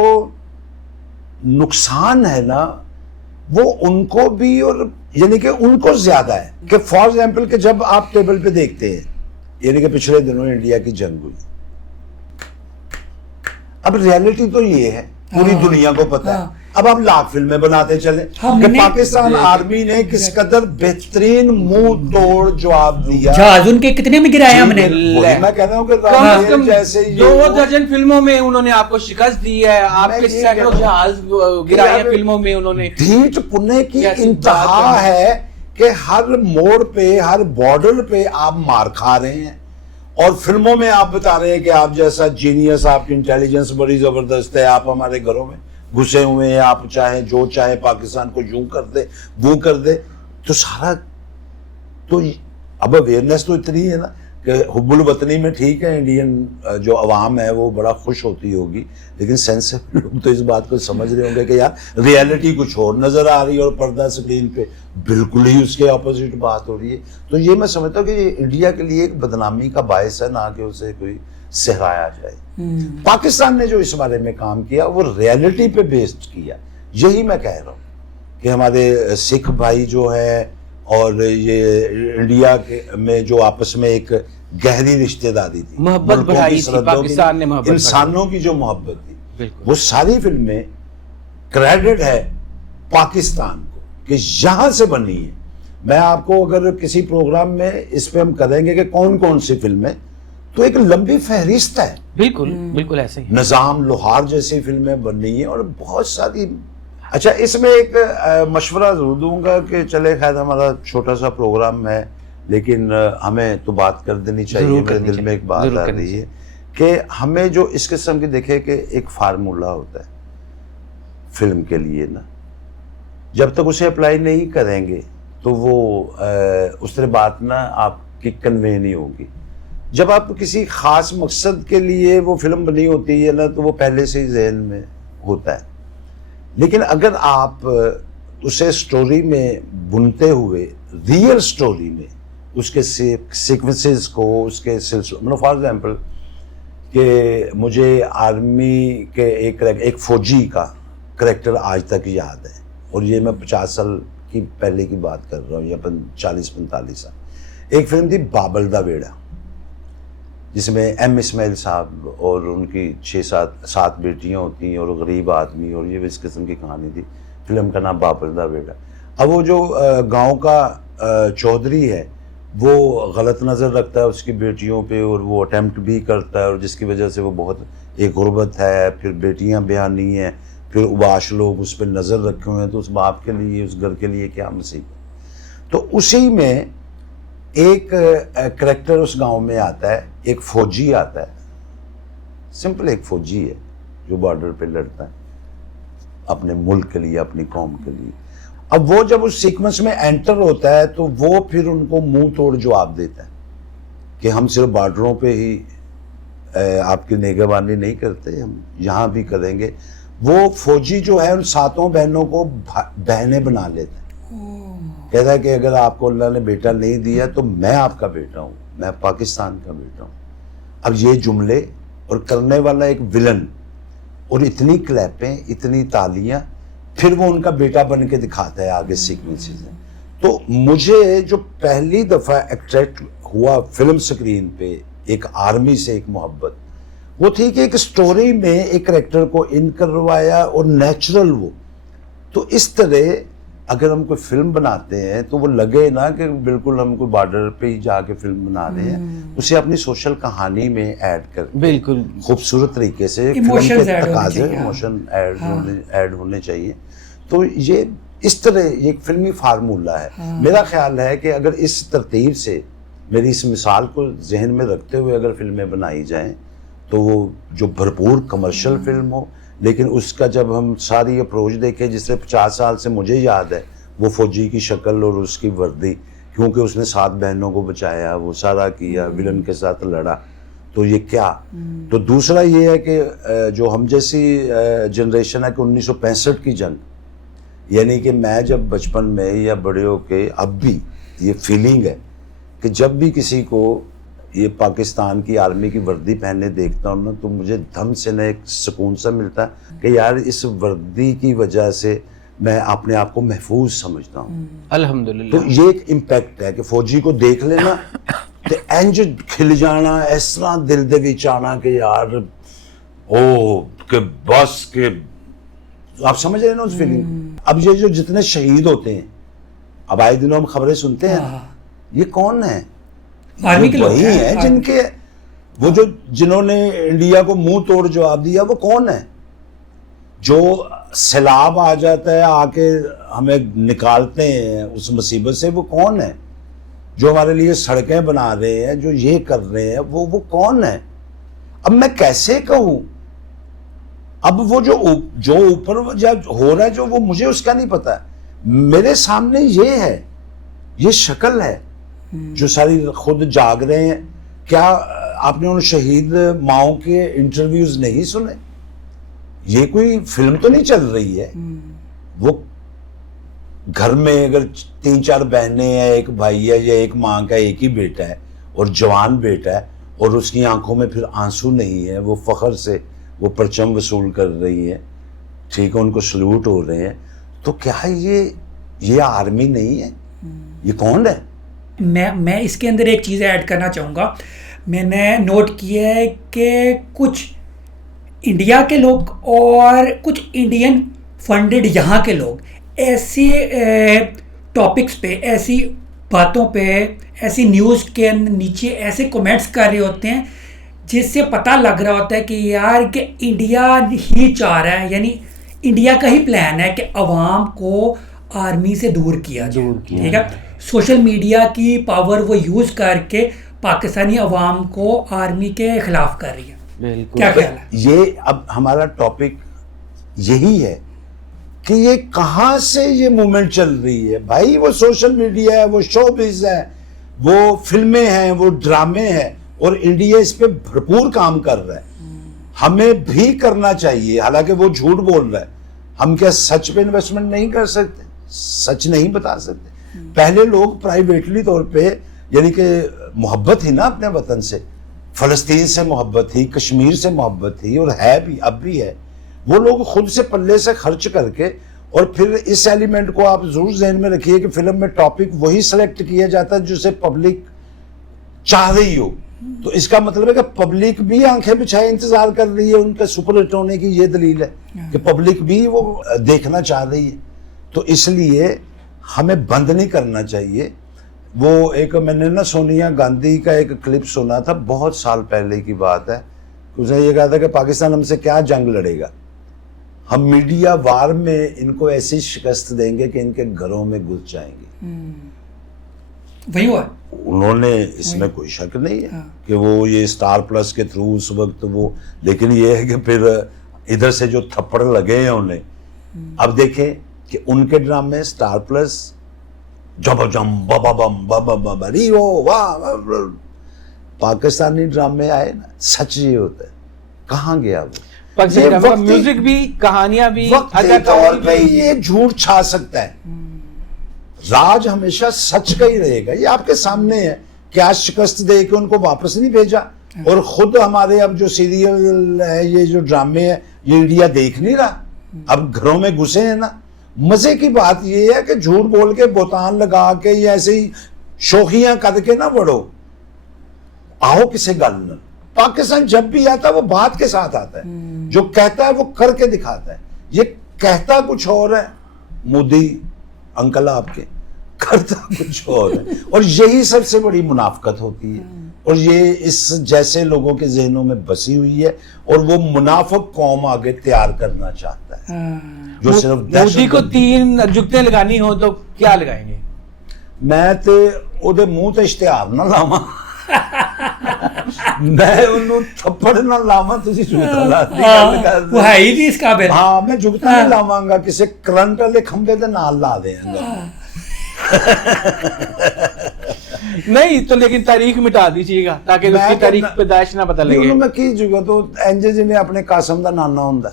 نقصان ہے نا وہ ان کو بھی, اور یعنی کہ ان کو زیادہ ہے. کہ فار ایگزامپل کہ جب آپ ٹیبل پہ دیکھتے ہیں, یعنی کہ پچھلے دنوں انڈیا کی جنگ ہوئی, اب ریالٹی تو یہ ہے پوری دنیا کو پتا ہے. اب آپ لاکھ فلمیں بناتے چلیں کہ پاکستان آرمی نے کس قدر بہترین منہ توڑ جواب دیا. جہاز ان کے کتنے میں گرایا ہم نے, میں کہہ رہا ہوں کہ جیسے 2 درجن فلموں میں انہوں نے آپ کو شکست دی ہے. آپ کے سینکڑوں جہاز گرائے فلموں میں انہوں نے. ڈھیٹ پنے کی انتہا ہے کہ ہر موڑ پہ ہر بارڈر پہ آپ مار کھا رہے ہیں, اور فلموں میں آپ بتا رہے ہیں کہ آپ جیسا جینیس, آپ کی انٹیلیجنس بڑی زبردست ہے, آپ ہمارے گھروں میں گھسے ہوئے ہیں, آپ چاہیں جو چاہیں پاکستان کو یوں کر دے وہ کر دے. تو سارا تو اب اویئرنیس تو اتنی ہے نا کہ حب الوطنی میں ٹھیک ہے انڈین جو عوام ہے وہ بڑا خوش ہوتی ہوگی, لیکن سینسیبل لوگ تو اس بات کو سمجھ رہے ہوں گے کہ یار ریالٹی کچھ اور نظر آ رہی ہے اور پردہ اسکرین پہ بالکل ہی اس کے اپوزٹ بات ہو رہی ہے. تو یہ میں سمجھتا ہوں کہ یہ انڈیا کے لیے ایک بدنامی کا باعث ہے, نہ کہ اسے کوئی سہرایا جائے. پاکستان نے جو اس بارے میں کام کیا وہ ریالٹی پہ بیسڈ کیا. یہی میں کہہ رہا ہوں کہ ہمارے سکھ بھائی جو ہے اور یہ انڈیا میں جو آپس میں ایک گہری رشتہ داری تھی, محبت بڑھائی تھی, پاکستان نے محبت, انسانوں کی جو محبت تھی, وہ ساری فلمیں کریڈٹ ہے پاکستان کو کہ یہاں سے بنی ہے. میں آپ کو اگر کسی پروگرام میں اس پہ ہم کریں گے کہ کون کون سی فلمیں, تو ایک لمبی فہرست ہے. بالکل ایسے ہی نظام لوہار جیسی فلمیں بنی ہیں اور بہت ساری. اچھا اس میں ایک مشورہ ضرور دوں گا کہ چلے خیر ہمارا چھوٹا سا پروگرام ہے, لیکن ہمیں تو بات کر دینی چاہیے. میرے دل میں ایک بات آ رہی ہے کہ ہمیں جو اس قسم کی دیکھے کہ ایک فارمولا ہوتا ہے فلم کے لیے نا, جب تک اسے اپلائی نہیں کریں گے تو وہ اس طرح بات نا آپ کی کنوے نہیں ہوگی. جب آپ کسی خاص مقصد کے لیے وہ فلم بنی ہوتی ہے نا تو وہ پہلے سے ہی ذہن میں ہوتا ہے, لیکن اگر آپ اسے سٹوری میں بنتے ہوئے ریئل سٹوری میں اس کے سیکوینسز کو, اس کے سلسلوں, مطلب فار ایگزامپل کہ مجھے آرمی کے ایک فوجی کا کریکٹر آج تک یاد ہے, اور یہ میں 50 سال کی پہلے کی بات کر رہا ہوں یا 40-45 سال. ایک فلم تھی بابل دا بیڑا, جس میں ایم اسماعیل صاحب اور ان کی 6-7 بیٹیاں ہوتی ہیں اور غریب آدمی, اور یہ اس قسم کی کہانی تھی. فلم کا نام بابل دا بیڑا. اب وہ جو گاؤں کا چودھری ہے وہ غلط نظر رکھتا ہے اس کی بیٹیوں پہ, اور وہ اٹیمپٹ بھی کرتا ہے, اور جس کی وجہ سے وہ بہت ایک غربت ہے, پھر بیٹیاں بیان نہیں ہیں, پھر اوباش لوگ اس پہ نظر رکھے ہوئے ہیں, تو اس باپ کے لیے اس گھر کے لیے کیا مصیبت. تو اسی میں ایک کریکٹر اس گاؤں میں آتا ہے, ایک فوجی آتا ہے, سمپل ایک فوجی ہے جو بارڈر پہ لڑتا ہے اپنے ملک کے لیے, اپنی قوم کے لیے. اب وہ جب اس سیکوینس میں انٹر ہوتا ہے تو وہ پھر ان کو منہ توڑ جواب دیتا ہے کہ ہم صرف بارڈروں پہ ہی آپ کی نگہبانی نہیں کرتے, ہم یہاں بھی کریں گے. وہ فوجی جو ہے ان 7 بہنوں کو بہنیں بنا لیتا ہے, کہتا ہے کہ اگر آپ کو اللہ نے بیٹا نہیں دیا تو میں آپ کا بیٹا ہوں, میں پاکستان کا بیٹا ہوں. اب یہ جملے, اور کرنے والا ایک ولن, اور اتنی کلیپیں، اتنی تالیاں، پھر وہ ان کا بیٹا بن کے دکھاتا ہے آگے سیکوینسز ہیں. تو مجھے جو پہلی دفعہ اٹریکٹ ہوا فلم سکرین پہ ایک آرمی سے ایک محبت، وہ تھی کہ ایک سٹوری میں ایک کریکٹر کو ان کروایا اور نیچرل وہ. تو اس طرح اگر ہم کوئی فلم بناتے ہیں تو وہ لگے نا کہ بالکل ہم کوئی بارڈر پہ ہی جا کے فلم بنا رہے ہیں، اسے اپنی سوشل کہانی میں ایڈ کر بالکل خوبصورت طریقے سے فلم کے تقاضے ایموشن ایڈ ہونے چاہیے. تو یہ اس طرح یہ ایک فلمی فارمولہ ہے. میرا خیال ہے کہ اگر اس ترتیب سے میری اس مثال کو ذہن میں رکھتے ہوئے اگر فلمیں بنائی جائیں تو وہ جو بھرپور کمرشل فلم ہو، لیکن اس کا جب ہم ساری اپروچ دیکھیں، جس سے 50 سال سے مجھے یاد ہے وہ فوجی کی شکل اور اس کی وردی، کیونکہ اس نے 7 بہنوں کو بچایا، وہ سارا کیا، ویلن کے ساتھ لڑا، تو یہ کیا. تو دوسرا یہ ہے کہ جو ہم جیسی جنریشن ہے کہ 1965 کی جنگ، یعنی کہ میں جب بچپن میں یا بڑے ہو کے اب بھی یہ فیلنگ ہے کہ جب بھی کسی کو یہ پاکستان کی آرمی کی وردی پہننے دیکھتا ہوں نا تو مجھے دھم سے نہ ایک سکون سا ملتا ہے کہ یار اس وردی کی وجہ سے میں اپنے آپ کو محفوظ سمجھتا ہوں. الحمدللہ. تو یہ ایک امپیکٹ ہے کہ فوجی کو دیکھ لینا تو انج کھل جانا، اس طرح دل دے وچ آنا کہ یار او کہ بس کہ آپ سمجھ رہے ہیں نا اس فیلنگ. اب یہ جو جتنے شہید ہوتے ہیں، اب آئے دنوں ہم خبریں سنتے ہیں، یہ کون ہیں؟ آرمی کے لوگ ہیں جن کے وہ جو جنہوں نے انڈیا کو منہ توڑ جواب دیا، وہ کون ہیں؟ جو سیلاب آ جاتا ہے آ کے ہمیں نکالتے ہیں اس مصیبت سے، وہ کون ہیں؟ جو ہمارے لیے سڑکیں بنا رہے ہیں، جو یہ کر رہے ہیں، وہ کون ہیں؟ اب میں کیسے کہوں؟ اب وہ جو اوپر جب ہو رہا ہے جو وہ مجھے اس کا نہیں پتا. میرے سامنے یہ ہے، یہ شکل ہے جو ساری خود جاگ رہے ہیں. کیا آپ نے ان شہید ماؤں کے انٹرویوز نہیں سنے؟ یہ کوئی فلم تو نہیں چل رہی ہے. وہ گھر میں اگر 3-4 بہنیں ہیں، ایک بھائی ہے یا ایک ماں کا ایک ہی بیٹا ہے اور جوان بیٹا ہے، اور اس کی آنکھوں میں پھر آنسو نہیں ہے، وہ فخر سے وہ پرچم وصول کر رہی ہے، ٹھیک ہے، ان کو سلوٹ ہو رہے ہیں. تو کیا یہ آرمی نہیں ہے؟ یہ کون ہے؟ میں اس کے اندر ایک چیز ایڈ کرنا چاہوں گا. میں نے نوٹ کیا ہے کہ کچھ انڈیا کے لوگ اور کچھ انڈین فنڈڈ یہاں کے لوگ ایسی ٹاپکس پہ، ایسی باتوں پہ، ایسی نیوز کے نیچے ایسے کومنٹس کر رہے ہوتے ہیں جس سے پتہ لگ رہا ہوتا ہے کہ یار کہ انڈیا ہی چاہ رہا ہے، یعنی انڈیا کا ہی پلان ہے کہ عوام کو آرمی سے دور کیا جائے. ٹھیک ہے، سوشل میڈیا کی پاور وہ یوز کر کے پاکستانی عوام کو آرمی کے خلاف کر رہی ہے. کیا خیال ہے؟ یہ اب ہمارا ٹاپک یہی ہے کہ یہ کہاں سے یہ موومنٹ چل رہی ہے. بھائی وہ سوشل میڈیا ہے، وہ شوبز ہے، وہ فلمیں ہیں، وہ ڈرامے ہیں، اور انڈیا اس پہ بھرپور کام کر رہا ہے. ہمیں بھی کرنا چاہیے، حالانکہ وہ جھوٹ بول رہا ہے. ہم کیا سچ پہ انویسٹمنٹ نہیں کر سکتے؟ سچ نہیں بتا سکتے؟ پہلے لوگ پرائیویٹلی طور پہ یعنی کہ محبت تھی نا اپنے وطن سے، فلسطین سے محبت تھی، کشمیر سے محبت تھی، اور ہے بھی، اب بھی ہے. وہ لوگ خود سے پلے سے خرچ کر کے، اور پھر اس ایلیمنٹ کو آپ ضرور ذہن میں رکھیے کہ فلم میں ٹاپک وہی سلیکٹ کیا جاتا ہے جسے پبلک چاہ رہی ہو. تو اس کا مطلب ہے کہ پبلک بھی آنکھیں بچھائے انتظار کر رہی ہے ان کے سپر ہٹ ہونے کی. یہ دلیل ہے کہ پبلک بھی وہ دیکھنا چاہ رہی ہے. تو اس لیے ہمیں بند نہیں کرنا چاہیے. وہ ایک میں نے نا سونیا گاندھی کا ایک کلپ سنا تھا، بہت سال پہلے کی بات ہے. اس نے یہ کہا تھا کہ پاکستان ہم سے کیا جنگ لڑے گا، ہم میڈیا وار میں ان کو ایسی شکست دیں گے کہ ان کے گھروں میں گھس جائیں گے. وہی ہوا. انہوں نے اس میں کوئی شک نہیں ہے کہ وہ یہ سٹار پلس کے تھرو اس وقت وہ، لیکن یہ ہے کہ پھر ادھر سے جو تھپڑ لگے ہیں انہیں. اب دیکھیں کہ ان کے ڈرامے سٹار پلس جب جم بابا بم بابا بری ہو واہ، پاکستانی ڈرامے آئے نا، سچ یہ ہوتا ہے. کہاں گیا وہ پاکستانی میوزک بھی، کہانیاں بھی، طور پہ یہ جھوٹ چھا سکتا ہے. راج ہمیشہ سچ کا ہی رہے گا. یہ آپ کے سامنے ہے. کیا شکست دے کے ان کو واپس نہیں بھیجا؟ اور خود ہمارے اب جو سیریل ہے, یہ جو ڈرامے ہیں, یہ انڈیا دیکھ نہیں رہا, اب گھروں میں گھسے ہیں نا. مزے کی بات یہ ہے کہ جھوٹ بول کے بہتان لگا کے یا ایسے ہی شوخیاں کر کے نہ بڑھو, آؤ کسے گل نہ. پاکستان جب بھی آتا ہے وہ بات کے ساتھ آتا ہے, جو کہتا ہے وہ کر کے دکھاتا ہے. یہ کہتا کچھ اور ہے مودی انکل آپ کے, کرتا کچھ اور ہے, اور یہی سب سے بڑی منافقت ہوتی ہے. اور یہ اس جیسے لوگوں کے ذہنوں میں بسی ہوئی ہے, اور وہ منافق قوم آگے تیار کرنا چاہتا ہے جو صرف مودی کو 3 جگتیں لگانی ہو تو کیا لگائیں گے؟ میں تے او دے منہ تے اشتہار نہ لاواں, میں انہوں تھپڑ نہ لاواں, تسی جھوٹا لاتی گل کر وہ ہے ہی نہیں اس قابل. ہاں میں جھوٹا نہیں لاواں گا, کسے کرنٹ والے کھمبے دے نال لا دیاں گا. نہیں تو لیکن تاریخ مٹا دیجیے گا تاکہ اس کی تاریخ پیدائش نہ پتہ لگے. انہوں میں کی جگہ تو انجے جی نے اپنے قاسم دا نانا ہوندا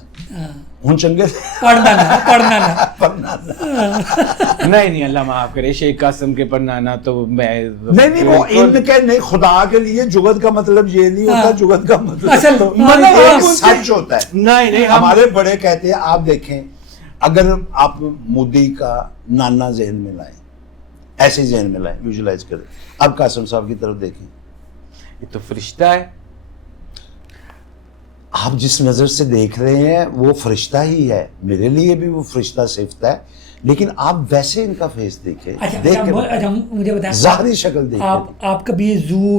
ہن چنگے پڑھنا نہیں اللہ معاف کرے, شیخ قاسم کے پڑھنا تو میں نہیں وہ ان کے نہیں, خدا کے لیے جگت کا مطلب یہ نہیں ہوتا, جگت کا مطلب سچ ہوتا ہے. نہیں ہمارے بڑے کہتے ہیں, آپ دیکھیں اگر آپ مودی کا نانا ذہن میں لائیں, ایسے ذہن میں لائیں, ویژولائز کریں, اب قاسم صاحب کی طرف دیکھیں, یہ تو فرشتہ ہے. آپ جس نظر سے دیکھ رہے ہیں وہ فرشتہ ہی ہے, میرے لیے بھی وہ فرشتہ صفت ہے, لیکن آپ ویسے ان کا فیس دیکھیں, مجھے بتائیں ظاہری شکل دیکھیں. آپ کبھی زو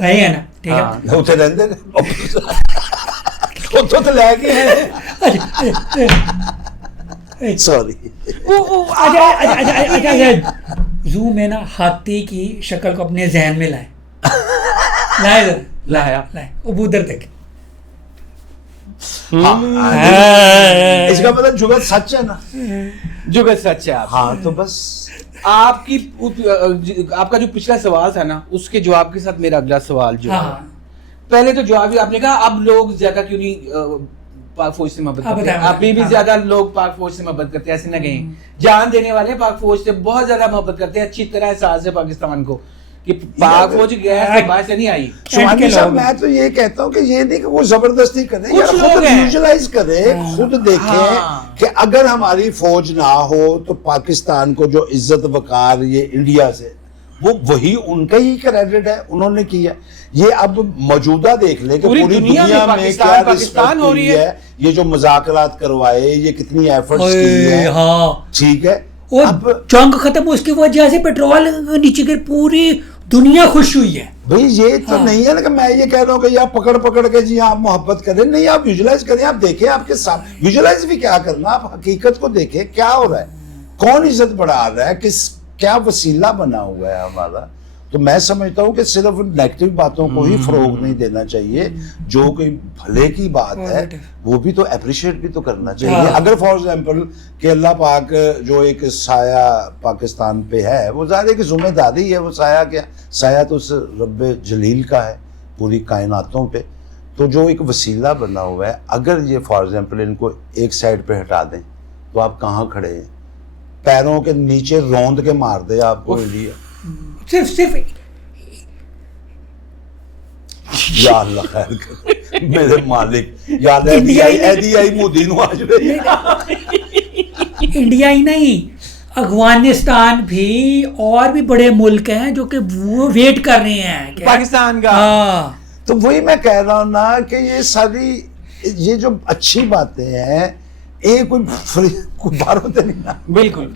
گئے ہیں نا؟ ٹھیک ہے, اتنے رہتے تو لے کے سوری. زو میں نا ہاتھی کی شکل کو اپنے ذہن میں لائیں, لایا اب ادھر دیکھیں. اس کا مطلب جگت سچ ہے نا, جگت سچ ہے. ہاں تو بس آپ کا جو پچھلا سوال تھا نا, اس کے جواب کے ساتھ میرا اگلا سوال جو ہے, پہلے تو جواب ہی آپ نے کہا اب لوگ زیادہ کیوں نہیں پاک فوج سے محبت کرتے ہیں, ابھی بھی زیادہ لوگ پاک فوج سے محبت کرتے ہیں, ایسے نہ کہیں. جان دینے والے پاک فوج سے بہت زیادہ محبت کرتے ہیں, اچھی طرح احساس ہے پاکستان کو کہ پاک فوج گیس سے باہر سے نہیں آئی. شمانی صاحب میں تو یہ کہتا ہوں کہ یہ نہیں کہ وہ زبردستی کریں, خود ویژولائز کریں, خود دیکھیں کہ اگر ہماری فوج نہ ہو تو پاکستان کو جو عزت وقار یہ انڈیا سے, وہ وہی ان کا ہی کریڈٹ ہے, انہوں نے کیا. یہ اب موجودہ دیکھ لیں کہ پوری دنیا میں کیا رسپیکٹ ہو رہی ہے, یہ جو مذاکرات کروائے, یہ کتنی ایفرٹس کی ہیں, ٹھیک ہے. اب جنگ ختم, اس کی وجہ سے پیٹرول نیچے گر, پوری دنیا خوش ہوئی ہے. بھئی یہ تو نہیں ہے نا کہ میں یہ کہہ رہا ہوں کہ آپ پکڑ کے جی آپ محبت کریں, نہیں آپ ویژولائز کریں, آپ دیکھیں آپ کے ساتھ. ویژولائز بھی کیا کرنا, آپ حقیقت کو دیکھیں کیا ہو رہا ہے, کون عزت بڑھا رہا ہے, کیا وسیلہ بنا ہوا ہے ہمارا. تو میں سمجھتا ہوں کہ صرف نیگیٹو باتوں کو ہی فروغ نہیں دینا چاہیے, جو کوئی بھلے کی بات ہے وہ بھی تو اپریشیٹ بھی تو کرنا چاہیے. اگر فار ایگزامپل کہ اللہ پاک جو ایک سایہ پاکستان پہ ہے, وہ ظاہر ہے کہ ذمہ داری ہے, وہ سایہ کیا, سایہ تو اس رب جلیل کا ہے پوری کائناتوں پہ, تو جو ایک وسیلہ بنا ہوا ہے, اگر یہ فار ایگزامپل ان کو ایک سائڈ پہ ہٹا دیں تو آپ کہاں کھڑے ہیں, پیروں کے نیچے روند کے مار دے آپ کو انڈیا. صرف یا اللہ خیر کر میرے مالک, یا ایدی مودی نو آج رہی انڈیا ہی نہیں, افغانستان بھی اور بھی بڑے ملک ہیں جو کہ وہ ویٹ کر رہے ہیں پاکستان کا. تو وہی میں کہہ رہا ہوں نا کہ یہ ساری یہ جو اچھی باتیں ہیں, ایک کوئی بار ہوتے نہیں نا. بالکل.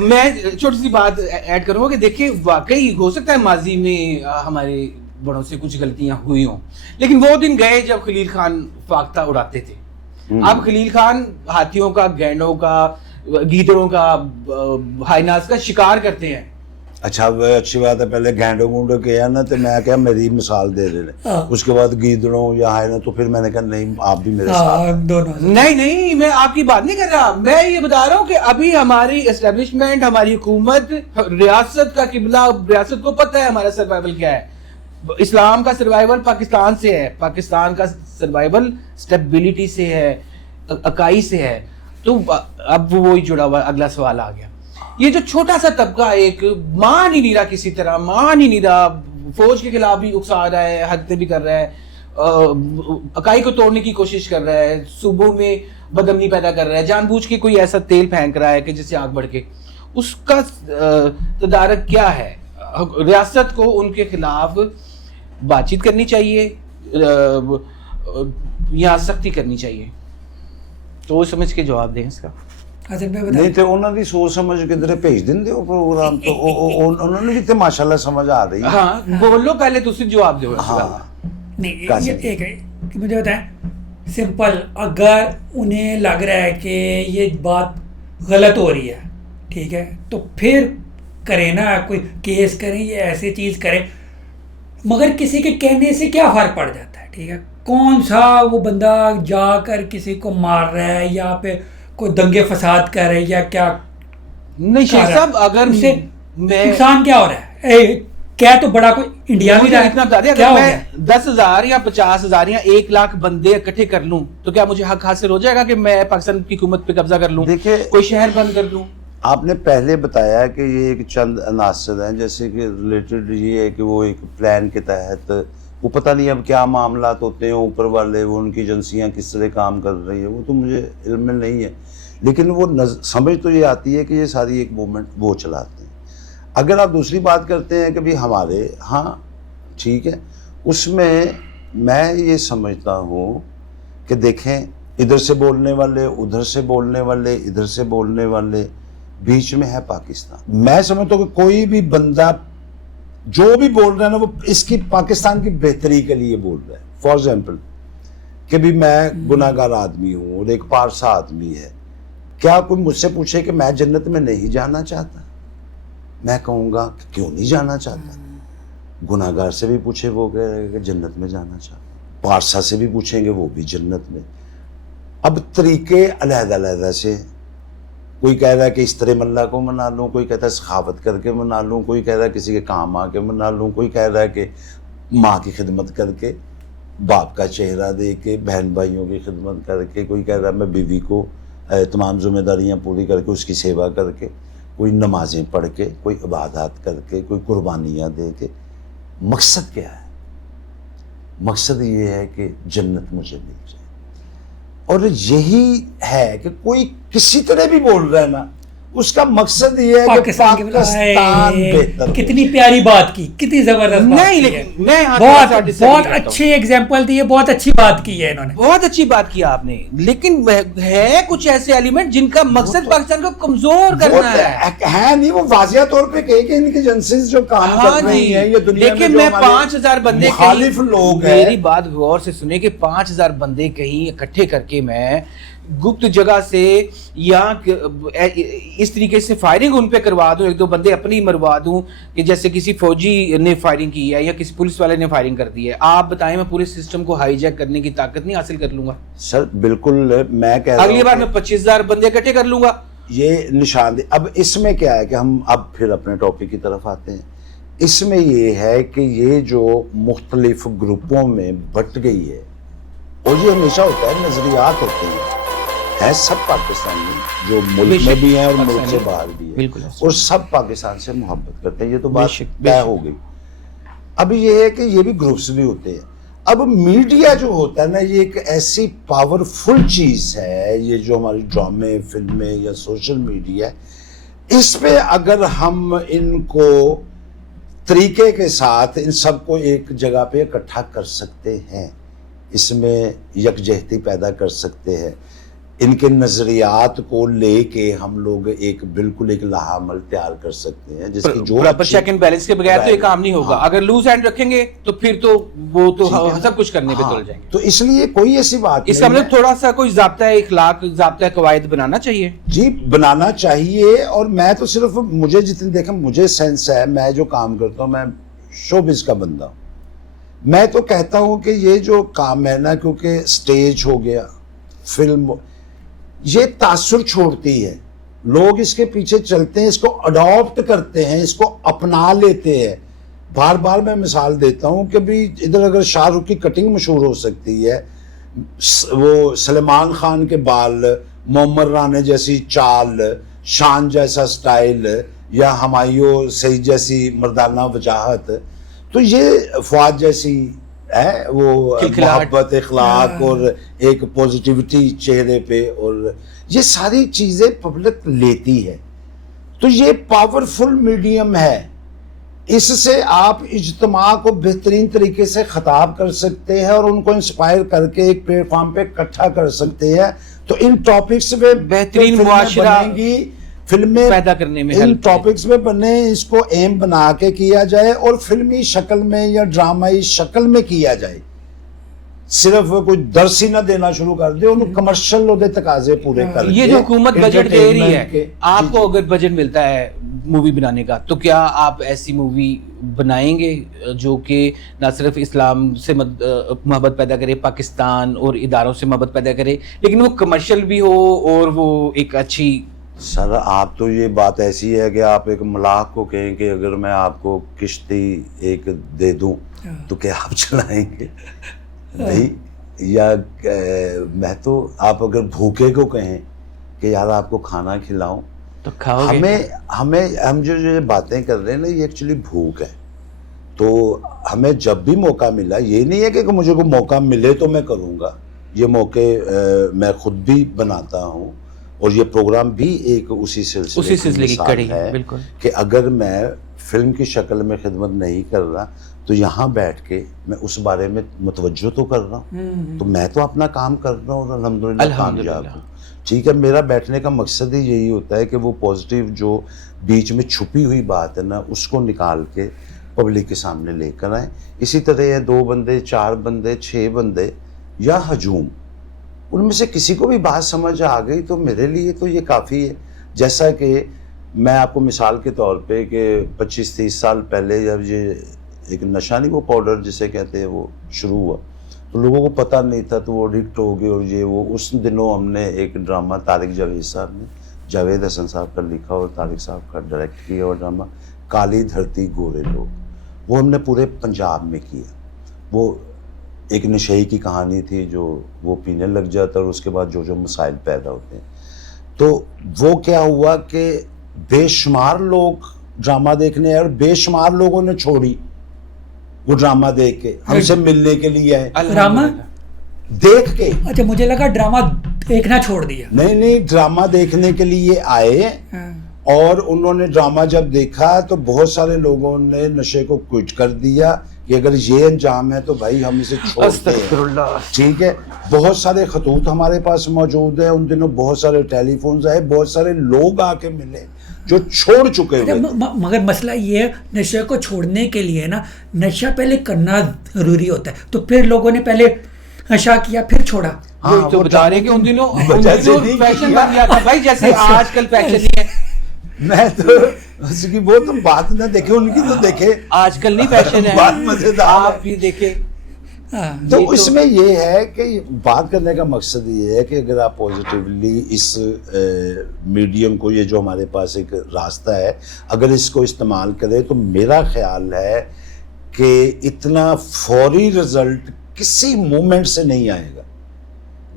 میں چھوٹی سی بات ایڈ کروں گا کہ دیکھیں واقعی ہو سکتا ہے ماضی میں ہمارے بڑوں سے کچھ غلطیاں ہوئی ہوں, لیکن وہ دن گئے جب خلیل خان فاختہ اڑاتے تھے. اب خلیل خان ہاتھیوں کا, گینڈوں کا, گیدڑوں کا, ہائناس کا شکار کرتے ہیں. اچھا اچھی بات ہے, پہلے گینڈوں گونڈوں کیا نا تو میں کہا میری مثال دے رہے, اس کے بعد گیدڑوں یا ہائنا, تو پھر میں نے کہا نہیں آپ بھی میرے ساتھ. نہیں میں آپ کی بات نہیں کر رہا, میں یہ بتا رہا ہوں کہ ابھی ہماری اسٹیبلشمنٹ, ہماری حکومت, ریاست کا قبلہ, ریاست کو پتہ ہے ہمارا سروائیول کیا ہے. اسلام کا سروائیول پاکستان سے ہے, پاکستان کا سروائیول اسٹیبلٹی سے ہے, اکائی سے ہے. تو اب وہی جڑا ہوا اگلا سوال آ گیا, یہ جو چھوٹا سا طبقہ ایک مان ہی نہیں رہا, کسی طرح مان ہی نہیں رہا فوج کے خلاف بھی اکسا رہا ہے, حرکتیں بھی کر رہا ہے, اکائی کو توڑنے کی کوشش کر رہا ہے, صوبوں میں بدامنی پیدا کر رہا ہے, جان بوجھ کے کوئی ایسا تیل پھینک رہا ہے کہ جس سے آگ بڑھ کے, اس کا تدارک کیا ہے؟ ریاست کو ان کے خلاف بات چیت کرنی چاہیے یا سختی کرنی چاہیے؟ تو وہ سمجھ کے جواب دیں اس کا. نہیں تے انہوں نے سوچ سمجھ کے ادھر بھیج دیں دے پروگرام, تو انہوں نے بھی تے ماشاءاللہ سمجھ آ رہی ہے. ہاں بولو پہلے تو جواب دو. ہاں نہیں یہ ایک ہے کہ مجھے بتائیں سمپل, اگر انہیں لگ رہا ہے کہ یہ بات غلط ہو رہی ہے, ٹھیک ہے, تو پھر کریں نا, کوئی کیس کریں یا ایسی چیز کریں, مگر کسی کے کہنے سے کیا فرق پڑ جاتا ہے؟ ٹھیک ہے, کون سا وہ بندہ جا کر کسی کو مار رہا ہے یا پہ کوئی دنگے فساد کر رہا ہے یا کیا نہیں شیخ صاحب, اگر اسے میں نقصان کیا ہو رہا ہے؟ کیا تو بڑا کوئی انڈیا بھی رہا اتنا بتا دیں, اگر میں 10,000 یا 50,000 یا 1,00,000 بندے اکٹھے کر لوں تو کیا مجھے حق حاصل ہو جائے گا کہ میں پاکستان کی حکومت پہ قبضہ کر لوں, کوئی شہر بند کر لوں؟ آپ نے پہلے بتایا کہ یہ ایک چند عناصر ہیں, جیسے کہ ریلیٹڈ یہ ہے کہ وہ ایک پلان کے تحت, وہ پتہ نہیں اب کیا معاملات ہوتے ہیں اوپر والے, وہ ان کی ایجنسیاں کس طرح کام کر رہی ہیں, وہ تو مجھے علم میں نہیں ہے, لیکن وہ سمجھ تو یہ آتی ہے کہ یہ ساری ایک موومنٹ وہ چلاتے ہیں. اگر آپ دوسری بات کرتے ہیں کہ بھی ہمارے ہاں ٹھیک ہے, اس میں یہ سمجھتا ہوں کہ دیکھیں ادھر سے بولنے والے, ادھر سے بولنے والے, ادھر سے بولنے والے, بیچ میں ہے پاکستان. میں سمجھتا ہوں کہ کوئی بھی بندہ جو بھی بول رہا ہے نا وہ اس کی پاکستان کی بہتری کے لیے بول رہا ہے. فار ایگزامپل کہ بھی میں گناہ گار آدمی ہوں اور ایک پارسا آدمی ہے, کیا کوئی مجھ سے پوچھے کہ میں جنت میں نہیں جانا چاہتا, میں کہوں گا کہ کیوں نہیں جانا چاہتا. گناہ گار سے بھی پوچھے وہ کہے گا کہ جنت میں جانا چاہتا, پارسا سے بھی پوچھیں گے وہ بھی جنت میں. اب طریقے علیحدہ علیحدہ سے, کوئی کہہ رہا ہے کہ اس طرح ملا کو منا لوں, کوئی کہتا ہے سخاوت کر کے منا لوں, کوئی کہہ رہا ہے کسی کے کام آ کے منا لوں, کوئی کہہ رہا ہے کہ ماں کی خدمت کر کے, باپ کا چہرہ دے کے, بہن بھائیوں کی خدمت کر کے, کوئی کہہ رہا ہے میں بیوی کو تمام ذمہ داریاں پوری کر کے اس کی سیوا کر کے, کوئی نمازیں پڑھ کے, کوئی عبادات کر کے, کوئی قربانیاں دے کے. مقصد کیا ہے؟ مقصد یہ ہے کہ جنت مجھے مل جائے. اور یہی ہے کہ کوئی کسی طرح بھی بول رہا ہے نا, اس کا مقصد یہ ہے کہ پاکستان بہتر. کتنی پیاری بات کی, کتنی زبردست بات نہیں, کی ہے. لیکن میں بہت اچھے ایگزامپل دیے, بہت اچھی بات کی ہے انہوں نے, بہت اچھی بات کی آپ نے, لیکن ہے کچھ ایسے ایلیمنٹ جن کا مقصد پاکستان کو کمزور کرنا ہے نہیں. وہ واضح طور پہ کہے کہ ان کی ایجنسیز جو کام کر رہی ہیں یہ دنیا میں, لیکن میں 5,000 بندے مخالف لوگ ہیں. میری بات غور سے سنیں کہ 5,000 بندے کہیں اکٹھے کر کے میں گپت جگہ سے یا اس طریقے سے فائرنگ ان پہ کروا دوں, 1-2 بندے اپنی مروا دوں کہ جیسے کسی فوجی نے فائرنگ کی ہے یا کسی پولیس والے نے فائرنگ کر دی ہے, آپ بتائیں میں پورے سسٹم کو ہائی جیک کرنے کی طاقت نہیں حاصل کر لوں گا؟ سر بالکل, میں کہہ رہا ہوں اگلی بار میں 25,000 بندے اکٹھے کر لوں گا. یہ نشاندہی. اب اس میں کیا ہے کہ ہم اب پھر اپنے ٹاپک کی طرف آتے ہیں. اس میں یہ ہے کہ یہ جو مختلف گروپوں میں بٹ گئی ہے, اور یہ ہمیشہ ہوتا ہے, نظریات ہوتے ہیں سب پاکستانی جو ملک میں بھی ہیں اور ملک سے باہر بھی ہیں, اور سب پاکستان سے محبت کرتے ہیں, یہ تو بات طے ہو گئی. اب یہ ہے کہ یہ بھی گروپس بھی ہوتے ہیں. اب میڈیا جو ہوتا ہے نا, یہ ایک ایسی پاورفل چیز ہے, یہ جو ہماری ڈرامے, فلمیں یا سوشل میڈیا ہے, اس پہ اگر ہم ان کو طریقے کے ساتھ ان سب کو ایک جگہ پہ اکٹھا کر سکتے ہیں, اس میں یکجہتی پیدا کر سکتے ہیں, ان کے نظریات کو لے کے ہم لوگ ایک بالکل ایک لامحال تیار کر سکتے ہیں, جس کی جو پراپر چیک اینڈ بیلنس کے بغیر تو یہ کام نہیں ہوگا. اگر لوز ہینڈ رکھیں گے تو پھر تو وہ تو سب کچھ کرنے پہ تل جائیں گے. تو اس لیے کوئی ایسی بات نہیں, اس کا مطلب تھوڑا سا کوئی ضابطہ اخلاق, ضابطہ قواعد بنانا چاہیے. جی بنانا چاہیے. اور میں تو صرف مجھے جتنی دیکھیں مجھے سینس ہے, میں جو کام کرتا ہوں, میں شوبز کا بندہ ہوں, میں تو کہتا ہوں کہ یہ جو کام ہے نا, کیونکہ سٹیج ہو گیا, فلم, یہ تاثر چھوڑتی ہے, لوگ اس کے پیچھے چلتے ہیں, اس کو اڈاپٹ کرتے ہیں, اس کو اپنا لیتے ہیں. بار بار میں مثال دیتا ہوں کہ بھی ادھر اگر شاہ رخ کی کٹنگ مشہور ہو سکتی ہے, وہ سلمان خان کے بال, محمد رانے جیسی چال, شان جیسا سٹائل, یا ہمایوں سعید جیسی مردانہ وجاہت, تو یہ فواد جیسی ہے وہ محبت اخلاق اور ایک پوزیٹیوٹی چہرے پہ، اور یہ ساری چیزیں پبلک لیتی ہے. تو یہ پاورفل میڈیم ہے، اس سے آپ اجتماع کو بہترین طریقے سے خطاب کر سکتے ہیں اور ان کو انسپائر کر کے ایک پلیٹ فارم پہ اکٹھا کر سکتے ہیں. تو ان ٹاپکس پہ بہترین معاشرہ فلمیں پیدا کرنے میں ان ٹاپکس پہ بنے، اس کو ایم بنا کے کیا جائے اور فلمی شکل میں یا ڈرامائی شکل میں کیا جائے. صرف کوئی درس ہی نہ دینا شروع کر دے، ان کمرشل ہوتے تقاضے پورے کر کے. یہ جو حکومت بجٹ دے رہی ہے، آپ جی کو اگر بجٹ ملتا ہے مووی بنانے کا، تو کیا آپ ایسی مووی بنائیں گے جو کہ نہ صرف اسلام سے محبت پیدا کرے، پاکستان اور اداروں سے محبت پیدا کرے، لیکن وہ کمرشل بھی ہو اور وہ ایک اچھی. سر آپ تو یہ بات ایسی ہے کہ آپ ایک ملاح کو کہیں کہ اگر میں آپ کو کشتی ایک دے دوں تو کیا آپ چلائیں گے بھائی؟ یا میں تو آپ اگر بھوکے کو کہیں کہ یار آپ کو کھانا کھلاؤں تو کھاؤ گے. ہم جو باتیں کر رہے ہیں نا، یہ ایکچولی بھوک ہے. تو ہمیں جب بھی موقع ملا، یہ نہیں ہے کہ مجھے کو موقع ملے تو میں کروں گا. یہ موقع میں خود بھی بناتا ہوں اور یہ پروگرام بھی ایک اسی سلسلے کی کڑی ہے کہ اگر میں فلم کی شکل میں خدمت نہیں کر رہا تو یہاں بیٹھ کے میں اس بارے میں متوجہ تو کر رہا ہوں. تو میں تو اپنا کام کر رہا ہوں اور الحمدللہ کامیاب ہوں. ٹھیک ہے، میرا بیٹھنے کا مقصد ہی یہی ہوتا ہے کہ وہ پازیٹیو جو بیچ میں چھپی ہوئی بات ہے نا، اس کو نکال کے پبلک کے سامنے لے کر آئیں. اسی طرح یہ 2 بندے 4 بندے 6 بندے یا ہجوم، ان میں سے کسی کو بھی بات سمجھ آ گئی تو میرے لیے تو یہ کافی ہے. جیسا کہ میں آپ کو مثال کے طور پہ کہ 25-30 سال پہلے جب یہ ایک نشہ نہیں، وہ پاؤڈر جسے کہتے ہیں، وہ شروع ہوا تو لوگوں کو پتہ نہیں تھا تو وہ ایڈکٹ ہو گئے. اور یہ وہ اس دنوں ہم نے ایک ڈرامہ طارق جاوید صاحب نے، جاوید حسن صاحب کا لکھا اور طارق صاحب کا ڈائریکٹ کیا ہوا ڈرامہ کالی دھرتی گورے لوگ، وہ ہم نے پورے پنجاب میں کیا. وہ ایک نشئی کی کہانی تھی جو وہ پینے لگ جاتا اور اس کے بعد جو مسائل پیدا ہوتے ہیں. تو وہ کیا ہوا کہ بے شمار لوگ ڈرامہ دیکھنے آئے اور بے شمار لوگوں نے چھوڑی وہ ڈرامہ دیکھ کے، ہم سے ملنے کے لیے آئے ڈرامہ دیکھ کے. اچھا، مجھے لگا ڈرامہ دیکھنا چھوڑ دیا. نہیں، ڈرامہ دیکھنے کے لیے آئے اور انہوں نے ڈرامہ جب دیکھا تو بہت سارے لوگوں نے نشے کو کوئٹ کر دیا کہ اگر یہ انجام ہے تو بھائی ہم اسے چھوڑتے ہیں. ٹھیک ہے، بہت سارے خطوط ہمارے پاس موجود ہیں. ان دنوں بہت سارے ٹیلی فونز آئے، بہت سارے لوگ آ کے ملے جو چھوڑ چکے ہوئے. مگر مسئلہ یہ ہے، نشے کو چھوڑنے کے لیے نا نشہ پہلے کرنا ضروری ہوتا ہے. تو پھر لوگوں نے پہلے نشہ کیا پھر چھوڑا. ہاں، تو بتا رہے کہ ان دنوں فیشن بن گیا تھا بھائی، جیسے آج کل فیشن نہیں ہے. میں تو اس کی وہ تو بات نہ دیکھے، ان کی تو دیکھے. آج کل نہیں فیشن ہے، بات مزیدار آپ بھی دیکھیں. تو اس میں یہ ہے کہ بات کرنے کا مقصد یہ ہے کہ اگر آپ پازیٹیولی اس میڈیم کو، یہ جو ہمارے پاس ایک راستہ ہے، اگر اس کو استعمال کرے تو میرا خیال ہے کہ اتنا فوری رزلٹ کسی مومنٹ سے نہیں آئے گا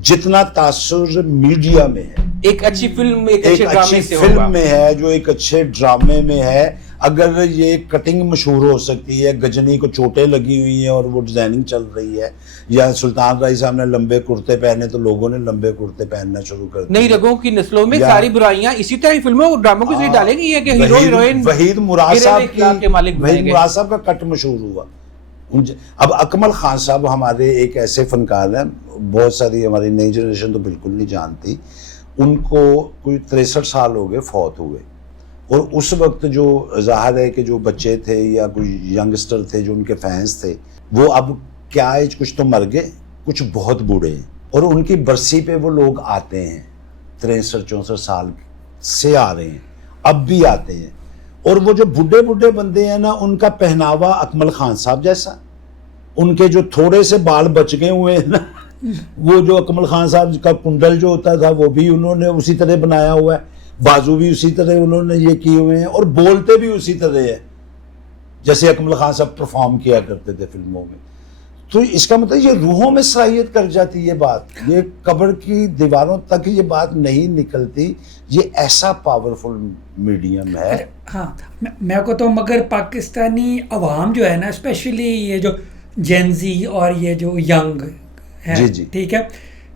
جتنا تاثر میڈیا میں ہے. ایک اچھی فلم ایک اچھے اچھی فلم میں ہے، جو ایک اچھے ڈرامے میں ہے. اگر یہ کٹنگ مشہور ہو سکتی ہے، گجنی کو چوٹیں لگی ہوئی ہیں اور وہ ڈیزائننگ چل رہی ہے، یا سلطان رائی صاحب نے لمبے کرتے پہنے تو لوگوں نے لمبے کرتے پہننا شروع کر دیا. نئی رگوں کی نسلوں میں ساری برائیاں اسی طرح فلموں اور ڈراموں کے ذریعے ڈالیں گی. کہ ہیرو ہیروئن وحید مراد صاحب کا کٹ مشہور ہوا. اب اکمل خان صاحب ہمارے ایک ایسے فنکار ہیں، بہت ساری ہماری نئی جنریشن تو بالکل نہیں جانتی. ان کو کوئی 63 سال ہو گئے فوت ہوئے. اور اس وقت جو ظاہر ہے کہ جو بچے تھے یا کوئی ینگسٹر تھے جو ان کے فینس تھے، وہ اب کیا ہے، کچھ تو مر گئے، کچھ بہت بوڑھے ہیں. اور ان کی برسی پہ وہ لوگ آتے ہیں، 63-64 سال سے آ رہے ہیں، اب بھی آتے ہیں. اور وہ جو بڈھے بندے ہیں نا، ان کا پہناوا اکمل خان صاحب جیسا. ان کے جو تھوڑے سے بال بچ گئے ہوئے ہیں نا، وہ جو اکمل خان صاحب کا کنڈل جو ہوتا تھا وہ بھی انہوں نے اسی طرح بنایا ہوا ہے، بازو بھی اسی طرح انہوں نے یہ کیے ہوئے ہیں، اور بولتے بھی اسی طرح ہے جیسے اکمل خان صاحب پرفارم کیا کرتے تھے فلموں میں. تو اس کا مطلب یہ روحوں میں صلاحیت کر جاتی ہے بات, یہ قبر کی دیواروں تک یہ بات نہیں نکلتی. یہ ایسا پاورفل میڈیم ہے. ہاں میں کو تو مگر پاکستانی عوام جو ہے نا, اسپیشلی یہ جو جینزی اور یہ جو ینگ ہے, جی ٹھیک ہے,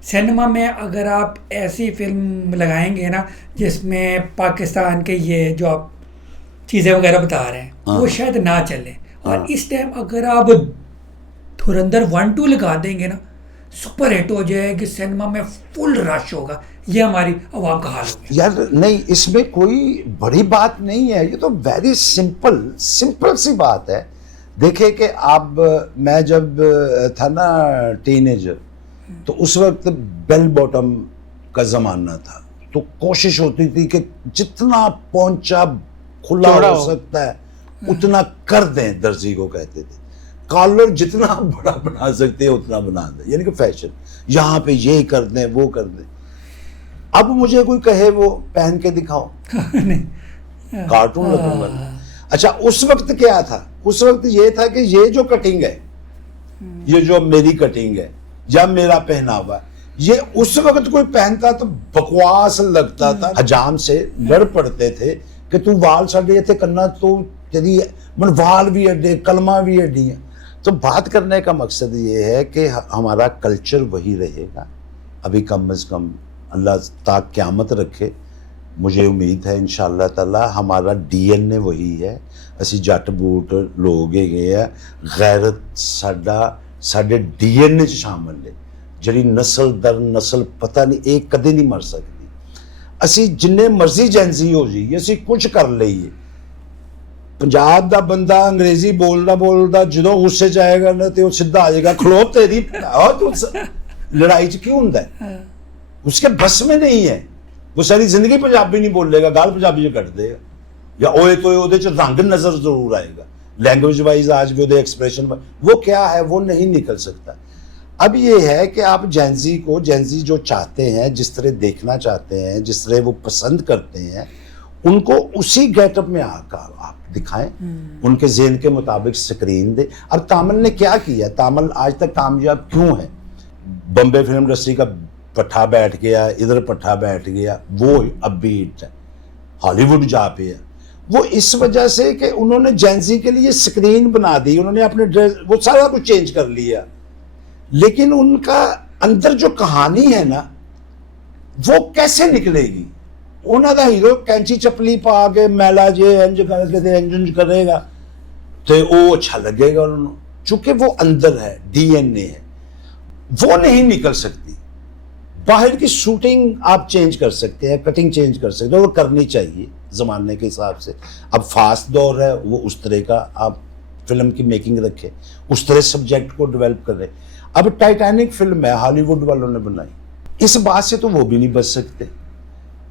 سینما میں اگر آپ ایسی فلم لگائیں گے نا جس میں پاکستان کے یہ جو آپ چیزیں وغیرہ بتا رہے ہیں وہ شاید نہ چلے. اور اس ٹائم اگر آپ دھرندر 1-2 لگا دیں گے نا, سپر ہٹ ہو جائے گی, سینما میں فل رش ہوگا. یہ ہماری عوام کا حال ہو گیا. یار نہیں, اس میں کوئی بڑی بات نہیں ہے, یہ تو ویری سمپل سی بات ہے. دیکھیں کہ اب میں جب تھا نا ٹین ایجر, تو اس وقت بیل باٹم کا زمانہ تھا, تو کوشش ہوتی تھی کہ جتنا پونچا کھلا ہو سکتا ہے اتنا کر دیں, درزی کو کہتے تھے. کالر جتنا بڑا بنا سکتے ہیں اتنا بنا دیں, یعنی کہ فیشن یہاں پہ یہ کر دیں وہ کر دیں. اب مجھے کوئی کہے وہ پہن کے دکھاؤ, کارٹون لگوں گا. اچھا اس وقت کیا تھا, اس وقت یہ تھا کہ یہ جو کٹنگ ہے, یہ جو میری کٹنگ ہے یا میرا پہناوا, یہ اس وقت کوئی پہنتا تو بکواس لگتا تھا. حجام سے لڑ پڑتے تھے کہ تو وال ساڑھے تھے کرنا, تو تیری وال بھی اڈے, کلمہ بھی اڈی ہیں. تو بات کرنے کا مقصد یہ ہے کہ ہمارا کلچر وہی رہے گا ابھی, کم از کم اللہ تا قیامت رکھے. مجھے امید ہے انشاءاللہ تعالی ہمارا ڈی این اے وہی ہے. اسی جٹ بوٹ لوگ گئے ہیں, غیرت ساڈے ڈی این اے چ شامل ہے, جڑی نسل در نسل پتہ نہیں ایک کدی نہیں مر سکتی. اسی جننے مرضی جینزی ہو جائیے, اسی کچھ کر لئیے. پنجاب دا بندہ انگریزی بولدا جدوں غصے جائے گا نا تے وہ سیدھا آ جائے گا, کھلو تیری لڑائی چ کیوں ہوندا ہے, اس کے بس میں نہیں ہے. وہ ساری زندگی پنجابی نہیں بولے گا, گال پنجابی کٹ دے گا, یا اوے تو اودے چ رنگ نظر ضرور آئے گا. لینگویج وائز آج بھی اودے ایکسپریشن وہ کیا ہے وہ نہیں نکل سکتا. اب یہ ہے کہ آپ جینزی جو چاہتے ہیں, جس طرح دیکھنا چاہتے ہیں, جس طرح وہ پسند کرتے ہیں, ان کو اسی گیٹ اپ میں آپ دکھائیں, ان کے ذہن کے مطابق سکرین دے. اب تامل نے کیا کیا, تامل آج تک کامیاب کیوں ہے؟ بمبے فلم انڈسٹری کا پٹھا بیٹھ گیا, ادھر پٹھا بیٹھ گیا, وہ اب بھی ہٹ ہے. ہالی ووڈ جا پہ ہے وہ اس وجہ سے کہ انہوں نے جینزی کے لیے سکرین بنا دی, انہوں نے اپنے ڈریس وہ سارا کچھ چینج کر لیا. لیکن ان کا اندر جو کہانی ہے نا وہ کیسے نکلے گی؟ انہوں دا ہیرو کینچی چپلی پا کے میلا جے انجن کرے گا تو وہ اچھا لگے گا انہوں, چونکہ وہ اندر ہے, ڈی این اے ہے, وہ نہیں نکل سکتی. باہر کی شوٹنگ آپ چینج کر سکتے ہیں, کٹنگ چینج کر سکتے ہیں, وہ کرنی چاہیے زمانے کے حساب سے. اب فاسٹ دور ہے, وہ اس طرح کا آپ فلم کی میکنگ رکھے, اس طرح سبجیکٹ کو ڈیولپ کرے. اب ٹائٹینک فلم ہے, ہالی ووڈ والوں نے بنائی, اس بات سے تو وہ بھی نہیں بچ سکتے.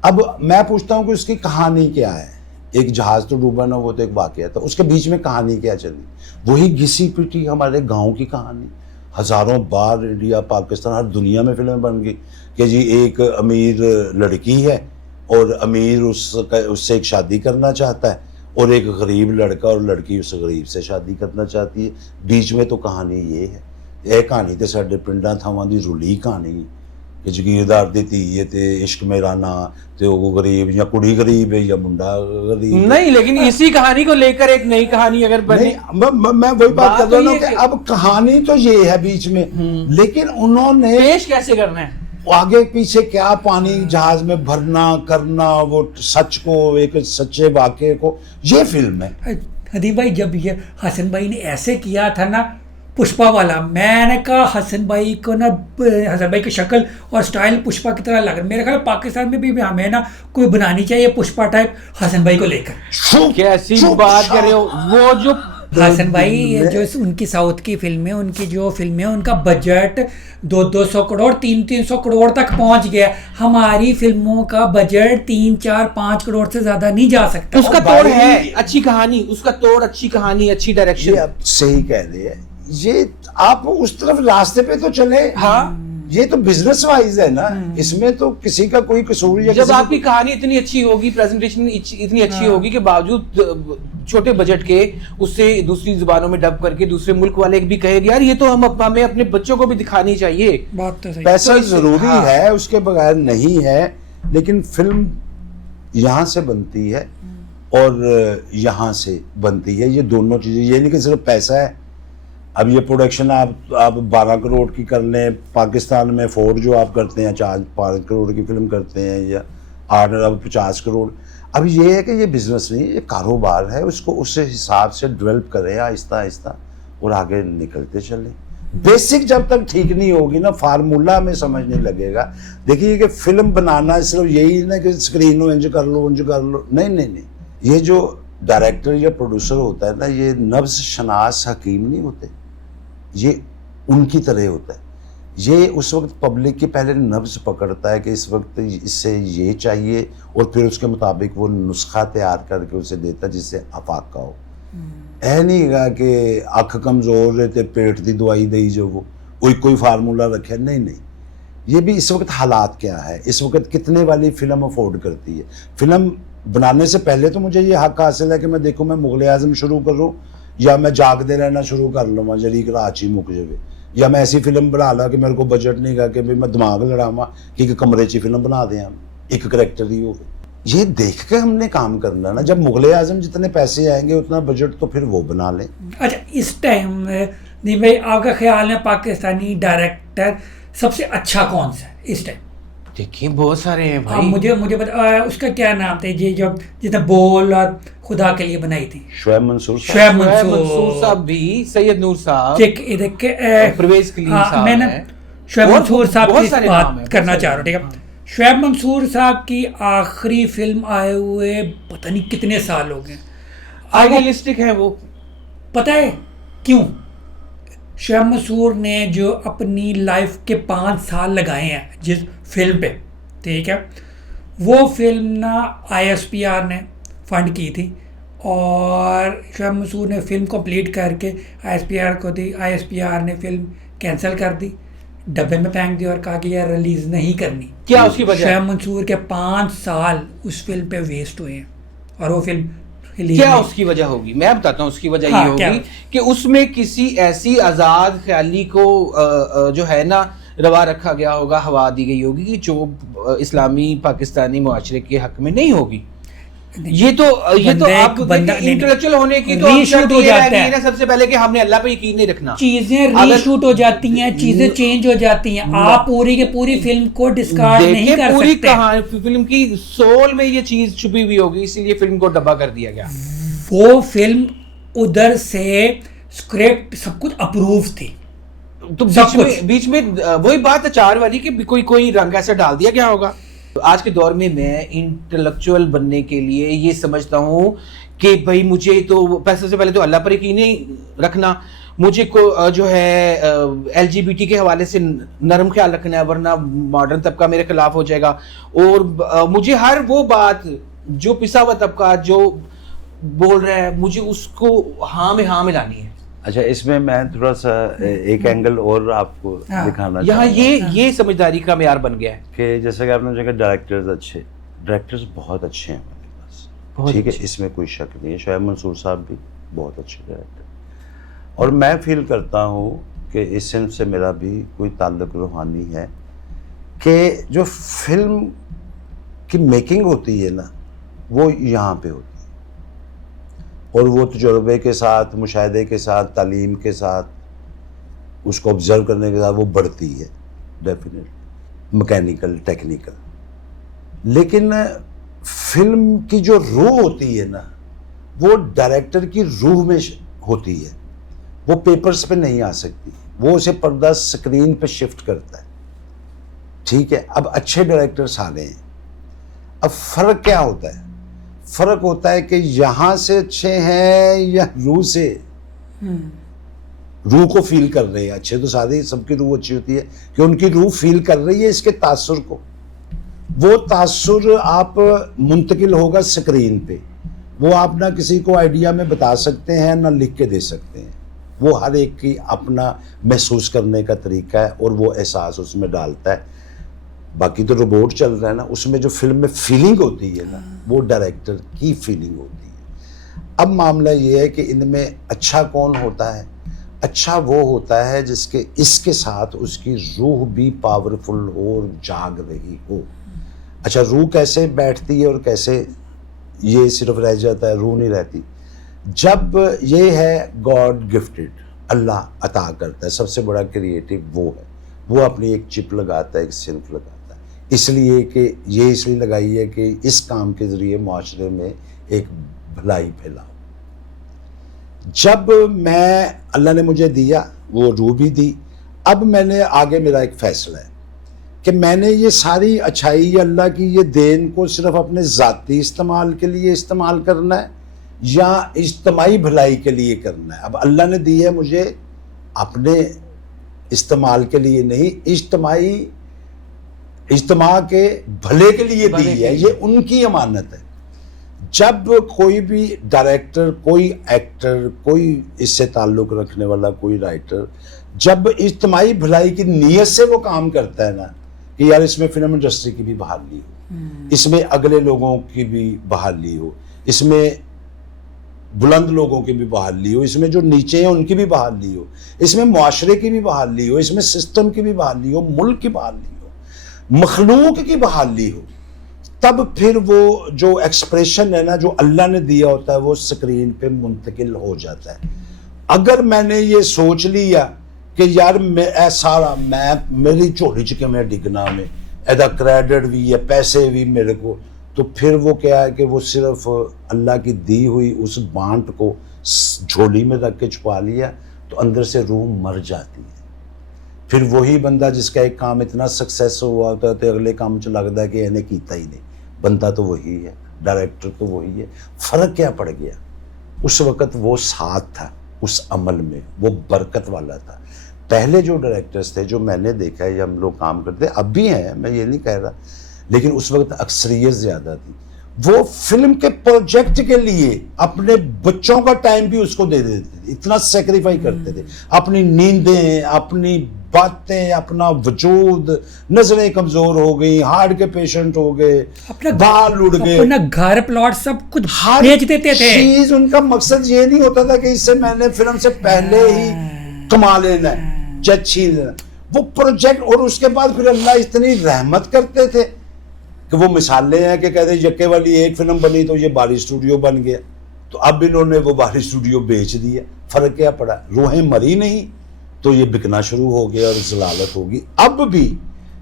اب میں پوچھتا ہوں کہ اس کی کہانی کیا ہے؟ ایک جہاز تو ڈوبا نا, وہ تو ایک واقعہ تھا, اس کے بیچ میں کہانی کیا چلی؟ وہی گھسی پٹی ہمارے گاؤں کی کہانی. ہزاروں بار انڈیا, پاکستان, ہر دنیا میں فلمیں بن گئی کہ جی ایک امیر لڑکی ہے اور امیر اس سے ایک شادی کرنا چاہتا ہے, اور ایک غریب لڑکا اور لڑکی اس غریب سے شادی کرنا چاہتی ہے. بیچ میں تو کہانی یہ ہے. یہ کہانی تو ساڈے پنڈاں تھاواں دی رولی کہانی ہے کہ جگیردار دی دھی ہے تے عشق میرا نا تے وہ غریب, یا کڑی غریب ہے یا منڈا غریب نہیں. لیکن اسی کہانی کو لے کر ایک نئی کہانی اگر بنے, میں وہی بات کر رہا ہوں کہ اب کہانی تو یہ ہے بیچ میں, لیکن انہوں نے پیش کیسے کرنا ہے, آگے پیچھے کیا پانی جہاز میں بھرنا کرنا, وہ سچ کو, ایک سچے واقعے کو, یہ فلم ہے. حدیب بھائی جب یہ حسن بھائی نے ایسے کیا تھا نا پشپا والا, میں نے کہا حسن بھائی کو نا, حسن بھائی کی شکل اور سٹائل پشپا کی طرح لگ رہا. میرے خیال پاکستان میں بھی ہمیں نا کوئی بنانی چاہیے پشپا ٹائپ حسن بھائی کو لے کر. کیسی بات کر رہے ہو, وہ جو حسن بھائی جو ان کی ساؤتھ کی فلمیں, ان کی جو فلمیں, ان کا بجٹ 200 کروڑ 300 کروڑ تک پہنچ گیا. ہماری فلموں کا بجٹ 3 4 5 کروڑ سے زیادہ نہیں جا سکتا. اس کا توڑ ہے اچھی کہانی, اس کا توڑ اچھی کہانی, اچھی ڈائریکشن. یہ آپ صحیح کہہ رہے ہیں, یہ آپ اس طرف راستے پہ تو چلے. ہاں یہ تو بزنس وائز ہے نا, اس میں تو کسی کا کوئی قصور. جب آپ کی کہانی اتنی اچھی ہوگی, پریزنٹیشن اتنی اچھی ہوگی کہ باوجود چھوٹے بجٹ کے اسے دوسری زبانوں میں ڈب کر کے دوسرے ملک والے بھی کہے گا یار یہ تو ہمیں اپنے بچوں کو بھی دکھانی چاہیے. بات تو صحیح. پیسہ ضروری ہے, اس کے بغیر نہیں ہے, لیکن فلم یہاں سے بنتی ہے اور یہاں سے بنتی ہے, یہ دونوں چیزیں. یہ نہیں کہ صرف پیسہ ہے. اب یہ پروڈکشن آپ 12 کروڑ کی کر لیں, پاکستان میں فورڈ جو آپ کرتے ہیں 5 کروڑ کی فلم کرتے ہیں یا 50 کروڑ. اب یہ ہے کہ یہ بزنس نہیں, یہ کاروبار ہے, اس کو اس حساب سے ڈیولپ کریں آہستہ آہستہ اور آگے نکلتے چلیں. بیسک جب تک ٹھیک نہیں ہوگی نا, فارمولا ہمیں سمجھ نہیں لگے گا. دیکھیے کہ فلم بنانا صرف یہی نہیں کہ اسکرین ہو انج کر لو, نہیں. یہ جو ڈائریکٹر یا پروڈیوسر ہوتا ہے نا, یہ نبض شناس حکیم نہیں ہوتے, یہ ان کی طرح ہوتا ہے. یہ اس وقت پبلک کی پہلے نبض پکڑتا ہے کہ اس وقت اس سے یہ چاہیے, اور پھر اس کے مطابق وہ نسخہ تیار کر کے اسے دیتا ہے جس سے افاقہ ہو. اے نہیں گا کہ اکھ کمزور رہتے پیٹ دی دوائی دئی جو وہ کوئی فارمولا رکھے, نہیں. یہ بھی اس وقت حالات کیا ہے, اس وقت کتنے والی فلم افورڈ کرتی ہے. فلم بنانے سے پہلے تو مجھے یہ حق حاصل ہے کہ میں دیکھوں میں مغل اعظم شروع کروں یا میں جاگتے رہنا شروع کر لوں جلی کراچی مک جائے, یا میں ایسی فلم بنا لا کہ میرے کو بجٹ نہیں گا کہ میں دماغ لڑاواں کہ کمرے چی فلم بنا دیں ہم, ایک کریکٹر ہی ہو. یہ دیکھ کے ہم نے کام کرنا نا, جب مغل اعظم جتنے پیسے آئیں گے اتنا بجٹ تو پھر وہ بنا لیں. اچھا اس ٹائم نہیں بھائی آپ کا خیال ہے پاکستانی ڈائریکٹر سب سے اچھا کون سا ہے اس ٹائم؟ دیکھیں بہت سارے ہیں آپ بھائی. مجھے بتا اس کا کیا نام تھا یہ جب جتنا بول اور خدا کے لیے بنائی تھی؟ شعیب منصور شعیب منصور صاحب بھی, سید نور صاحب, پرویز کلیم صاحب, میں نے شعیب منصور صاحب بہت کی سارے نام ہیں, بات کرنا چاہ رہا ہوں. ٹھیک ہے, شعیب منصور صاحب کی آخری فلم آئے ہوئے پتہ نہیں کتنے سال ہو گئے. آئیڈیلسٹک ہے وہ. پتہ ہے کیوں؟ شعیب منصور نے جو اپنی لائف کے 5 سال لگائے ہیں جس فلم پہ, ٹھیک ہے, وہ فلم نا ISPR نے فنڈ کی تھی, اور شعیب منصور نے فلم کمپلیٹ کر کے ISPR کو دی. ISPR نے فلم کینسل کر دی, ڈبے میں پھینک دی اور کہا کہ یہ ریلیز نہیں کرنی. کیا اس کی وجہ؟ شعیب منصور کے 5 سال اس فلم پہ ویسٹ ہوئے ہیں, اور وہ فلم کیا اس کی وجہ ہوگی؟ میں بتاتا ہوں. اس کی وجہ یہ ہوگی کہ اس میں کسی ایسی آزاد خیالی کو جو ہے نا روا رکھا گیا ہوگا, ہوا دی گئی ہوگی کہ جو اسلامی پاکستانی معاشرے کے حق میں نہیں ہوگی. یہ تو آپ انٹلیکچوئل ہونے کی تو ریشوٹ ہو جاتا ہے سب سے پہلے کہ ہم نے اللہ پہ یقین نہیں رکھنا. چیزیں ریشوٹ ہو جاتی ہیں, چیزیں چینج ہو جاتی ہیں. آپ پوری کے پوری فلم کو ڈسکارڈ نہیں کر پوری سکتے. کہانی فلم کی سول میں یہ چیز چھپی ہوئی ہوگی, اسی لیے فلم کو ڈبا کر دیا گیا. وہ فلم ادھر سے اسکرپٹ سب کچھ اپروو تھی, تو بیچ میں وہی بات ہے 4 والی کہ کوئی رنگ ایسا ڈال دیا گیا ہوگا. آج کے دور میں انٹلیکچوئل بننے کے لیے یہ سمجھتا ہوں کہ بھائی مجھے تو پیسے سے پہلے تو اللہ پر یقین نہیں رکھنا, مجھے کو جو ہے LGBT کے حوالے سے نرم خیال رکھنا ہے, ورنہ ماڈرن طبقہ میرے خلاف ہو جائے گا, اور مجھے ہر وہ بات جو پسا ہوا طبقہ جو بول رہا ہے مجھے اس کو ہاں میں لانی ہے. اچھا اس میں تھوڑا سا ایک اینگل اور آپ کو دکھانا یہاں یہ سمجھداری کا معیار بن گیا ہے کہ جیسا کہ آپ نے کہا ڈائریکٹرز بہت اچھے ہیں ہمارے پاس, ٹھیک ہے, اس میں کوئی شک نہیں ہے. شعیب منصور صاحب بھی بہت اچھے ڈائریکٹر, اور میں فیل کرتا ہوں کہ اس سلم سے میرا بھی کوئی تعلق روحانی ہے کہ جو فلم کی میکنگ ہوتی ہے نا وہ یہاں پہ ہوتی ہے, اور وہ تجربے کے ساتھ, مشاہدے کے ساتھ, تعلیم کے ساتھ, اس کو آبزرو کرنے کے ساتھ وہ بڑھتی ہے ڈیفینیٹلی, مکینیکل ٹیکنیکل. لیکن فلم کی جو روح ہوتی ہے نا وہ ڈائریکٹر کی روح میں ہوتی ہے, وہ پیپرز پہ نہیں آ سکتی, وہ اسے پردہ سکرین پہ شفٹ کرتا ہے. ٹھیک ہے, اب اچھے ڈائریکٹرز آ گئے ہیں. اب فرق کیا ہوتا ہے؟ فرق ہوتا ہے کہ یہاں سے اچھے ہیں یا روح سے, روح کو فیل کر رہے ہیں. اچھے تو سادے سب کی روح اچھی ہوتی ہے کہ ان کی روح فیل کر رہی ہے اس کے تاثر کو, وہ تاثر آپ منتقل ہوگا سکرین پہ, وہ آپ نہ کسی کو آئیڈیا میں بتا سکتے ہیں نہ لکھ کے دے سکتے ہیں, وہ ہر ایک کی اپنا محسوس کرنے کا طریقہ ہے اور وہ احساس اس میں ڈالتا ہے. باقی تو روبوٹ چل رہا ہے نا, اس میں جو فلم میں فیلنگ ہوتی ہے نا وہ ڈائریکٹر کی فیلنگ ہوتی ہے. اب معاملہ یہ ہے کہ ان میں اچھا کون ہوتا ہے؟ اچھا وہ ہوتا ہے جس کے اس کے ساتھ اس کی روح بھی پاورفل ہو اور جاگ رہی ہو. اچھا روح کیسے بیٹھتی ہے اور کیسے یہ صرف رہ جاتا ہے، روح نہیں رہتی؟ جب یہ ہے گاڈ گفٹڈ، اللہ عطا کرتا ہے، سب سے بڑا کریٹو وہ ہے، وہ اپنی ایک چپ لگاتا ہے، ایک صنف لگاتا ہے، اس لیے کہ یہ اس لیے لگائی ہے کہ اس کام کے ذریعے معاشرے میں ایک بھلائی پھیلاؤ. جب میں اللہ نے مجھے دیا وہ روح بھی دی، اب میں نے آگے میرا ایک فیصلہ ہے کہ میں نے یہ ساری اچھائی اللہ کی یہ دین کو صرف اپنے ذاتی استعمال کے لیے استعمال کرنا ہے یا اجتماعی بھلائی کے لیے کرنا ہے. اب اللہ نے دی ہے مجھے اپنے استعمال کے لیے نہیں، اجتماع کے بھلے کے لیے دی ہے، یہ ان کی امانت ہے. جب کوئی بھی ڈائریکٹر، کوئی ایکٹر، کوئی اس سے تعلق رکھنے والا کوئی رائٹر جب اجتماعی بھلائی کی نیت سے وہ کام کرتا ہے نا کہ یار اس میں فلم انڈسٹری کی بھی بحالی ہو، اس میں اگلے لوگوں کی بھی بحالی ہو، اس میں بلند لوگوں کی بھی بحالی ہو، اس میں جو نیچے ہیں ان کی بھی بحالی ہو، اس میں معاشرے کی بھی بحالی ہو، اس میں سسٹم کی بھی بحالی ہو، ملک کی بحالی ہو، مخلوق کی بحالی ہو، تب پھر وہ جو ایکسپریشن ہے نا جو اللہ نے دیا ہوتا ہے وہ اسکرین پہ منتقل ہو جاتا ہے. اگر میں نے یہ سوچ لیا کہ یار سارا میں میری جھولی چ میں ڈگنا میں ایدا کریڈٹ بھی ہے، پیسے بھی میرے کو، تو پھر وہ کیا ہے کہ وہ صرف اللہ کی دی ہوئی اس بانٹ کو جھولی میں رکھ کے چھپا لیا تو اندر سے روح مر جاتی ہے. پھر وہی بندہ جس کا ایک کام اتنا سکسیس ہوا ہوتا ہے تو اگلے کام چ لگتا ہے کہ انہیں کیتا ہی نہیں. بندہ تو وہی ہے، ڈائریکٹر تو وہی ہے. فرق کیا پڑ گیا؟ اس وقت وہ ساتھ تھا اس عمل میں، وہ برکت والا تھا. پہلے جو ڈائریکٹرز تھے جو میں نے دیکھا ہے یا ہم لوگ کام کرتے اب بھی ہیں، میں یہ نہیں کہہ رہا، لیکن اس وقت اکثریت زیادہ تھی. وہ فلم کے پروجیکٹ کے لیے اپنے بچوں کا ٹائم بھی اس کو دے دیتے تھے، اتنا سیکریفائی کرتے تھے، اپنی نیندیں، اپنی باتیں، اپنا وجود، نظریں کمزور ہو گئی، ہارٹ کے پیشنٹ ہو گئے، بال اڑ گئے، اپنا گھر پلاٹ سب کچھ بیچ دیتے تھے. چیز ان کا مقصد یہ نہیں ہوتا تھا کہ اس سے میں نے فلم سے پہلے ہی کما لینا ہے، جج چھین لینا. وہ پروجیکٹ، اور اس کے بعد پھر اللہ اتنی رحمت کرتے تھے کہ وہ مثالیں ہیں کہ کہتے ہیں یکے والی ایک فلم بنی تو یہ باری اسٹوڈیو بن گیا، تو اب انہوں نے وہ باری اسٹوڈیو بیچ دیا. فرق کیا پڑا؟ روحیں مری نہیں تو یہ بکنا شروع ہو گیا اور ضلالت ہوگی. اب بھی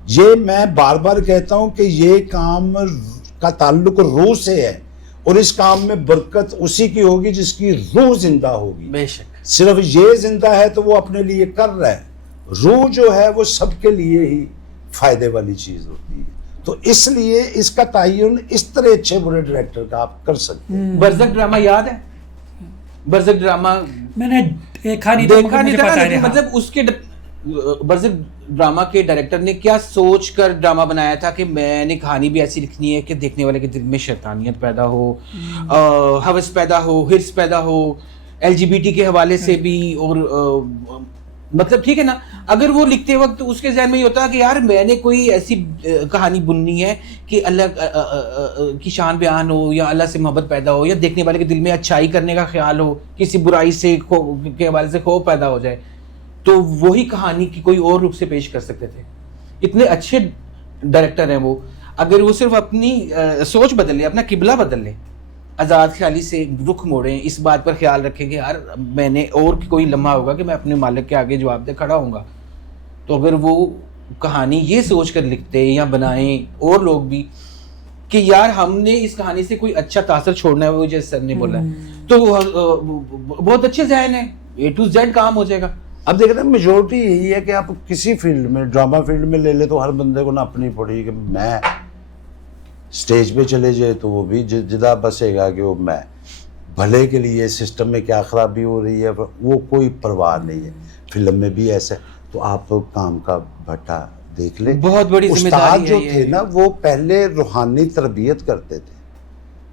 یہ میں بار بار کہتا ہوں کہ یہ کام کا تعلق روح سے ہے اور اس کام میں برکت اسی کی ہوگی جس کی روح زندہ ہوگی. بے شک صرف یہ زندہ ہے تو وہ اپنے لیے کر رہا ہے، روح جو ہے وہ سب کے لیے ہی فائدے والی چیز ہوتی ہے. تو اس لیے اس کا تعین اس طرح اچھے برے ڈائریکٹر کا آپ کر سکتے ہیں. برزخ ڈرامہ یاد ہے؟ برزخ ڈرامہ میں نے دیکھا نہیں تھا، لیکن مطلب اس کے برزخ ڈرامہ کے ڈائریکٹر نے کیا سوچ کر ڈرامہ بنایا تھا کہ میں نے کہانی بھی ایسی لکھنی ہے کہ دیکھنے والے کے دل میں شیطانیت پیدا ہو، ہوس پیدا ہو، ہرس پیدا ہو، LGBT کے حوالے سے بھی، اور مطلب ٹھیک ہے نا. اگر وہ لکھتے وقت اس کے ذہن میں یہ ہوتا کہ یار میں نے کوئی ایسی کہانی بننی ہے کہ اللہ کی شان بیان ہو یا اللہ سے محبت پیدا ہو یا دیکھنے والے کے دل میں اچھائی کرنے کا خیال ہو، کسی برائی سے کے حوالے سے خوف پیدا ہو جائے، تو وہی کہانی کی کوئی اور رخ سے پیش کر سکتے تھے. اتنے اچھے ڈائریکٹر ہیں وہ. اگر وہ صرف اپنی سوچ بدل لیں، اپنا قبلہ بدل لیں، آزاد خیالی سے رخ موڑیں، اس بات پر خیال رکھیں کہ یار میں نے اور کوئی لمحہ ہوگا کہ میں اپنے مالک کے آگے جواب دے کھڑا ہوں گا، تو اگر وہ کہانی یہ سوچ کر لکھتے یا بنائیں اور لوگ بھی کہ یار ہم نے اس کہانی سے کوئی اچھا تاثر چھوڑنا ہے، وہ جیسے سر نے بولا ہے، تو بہت اچھے ذہن ہے، A to Z کام ہو جائے گا. اب دیکھ رہے ہیں میجورٹی یہی ہے کہ آپ کسی فیلڈ میں، ڈرامہ فیلڈ میں لے لے تو ہر بندے کو نہ اپنی پڑی کہ میں سٹیج پہ چلے جائے تو وہ بھی جدا بسے گا کہ وہ میں بھلے کے لیے سسٹم میں کیا خرابی ہو رہی ہے وہ کوئی پرواہ نہیں ہے. فلم میں بھی ایسا، تو آپ کام کا بھٹا دیکھ لیں. بہت بڑی ذمہ داری استاد جو تھے نا وہ پہلے روحانی تربیت کرتے تھے،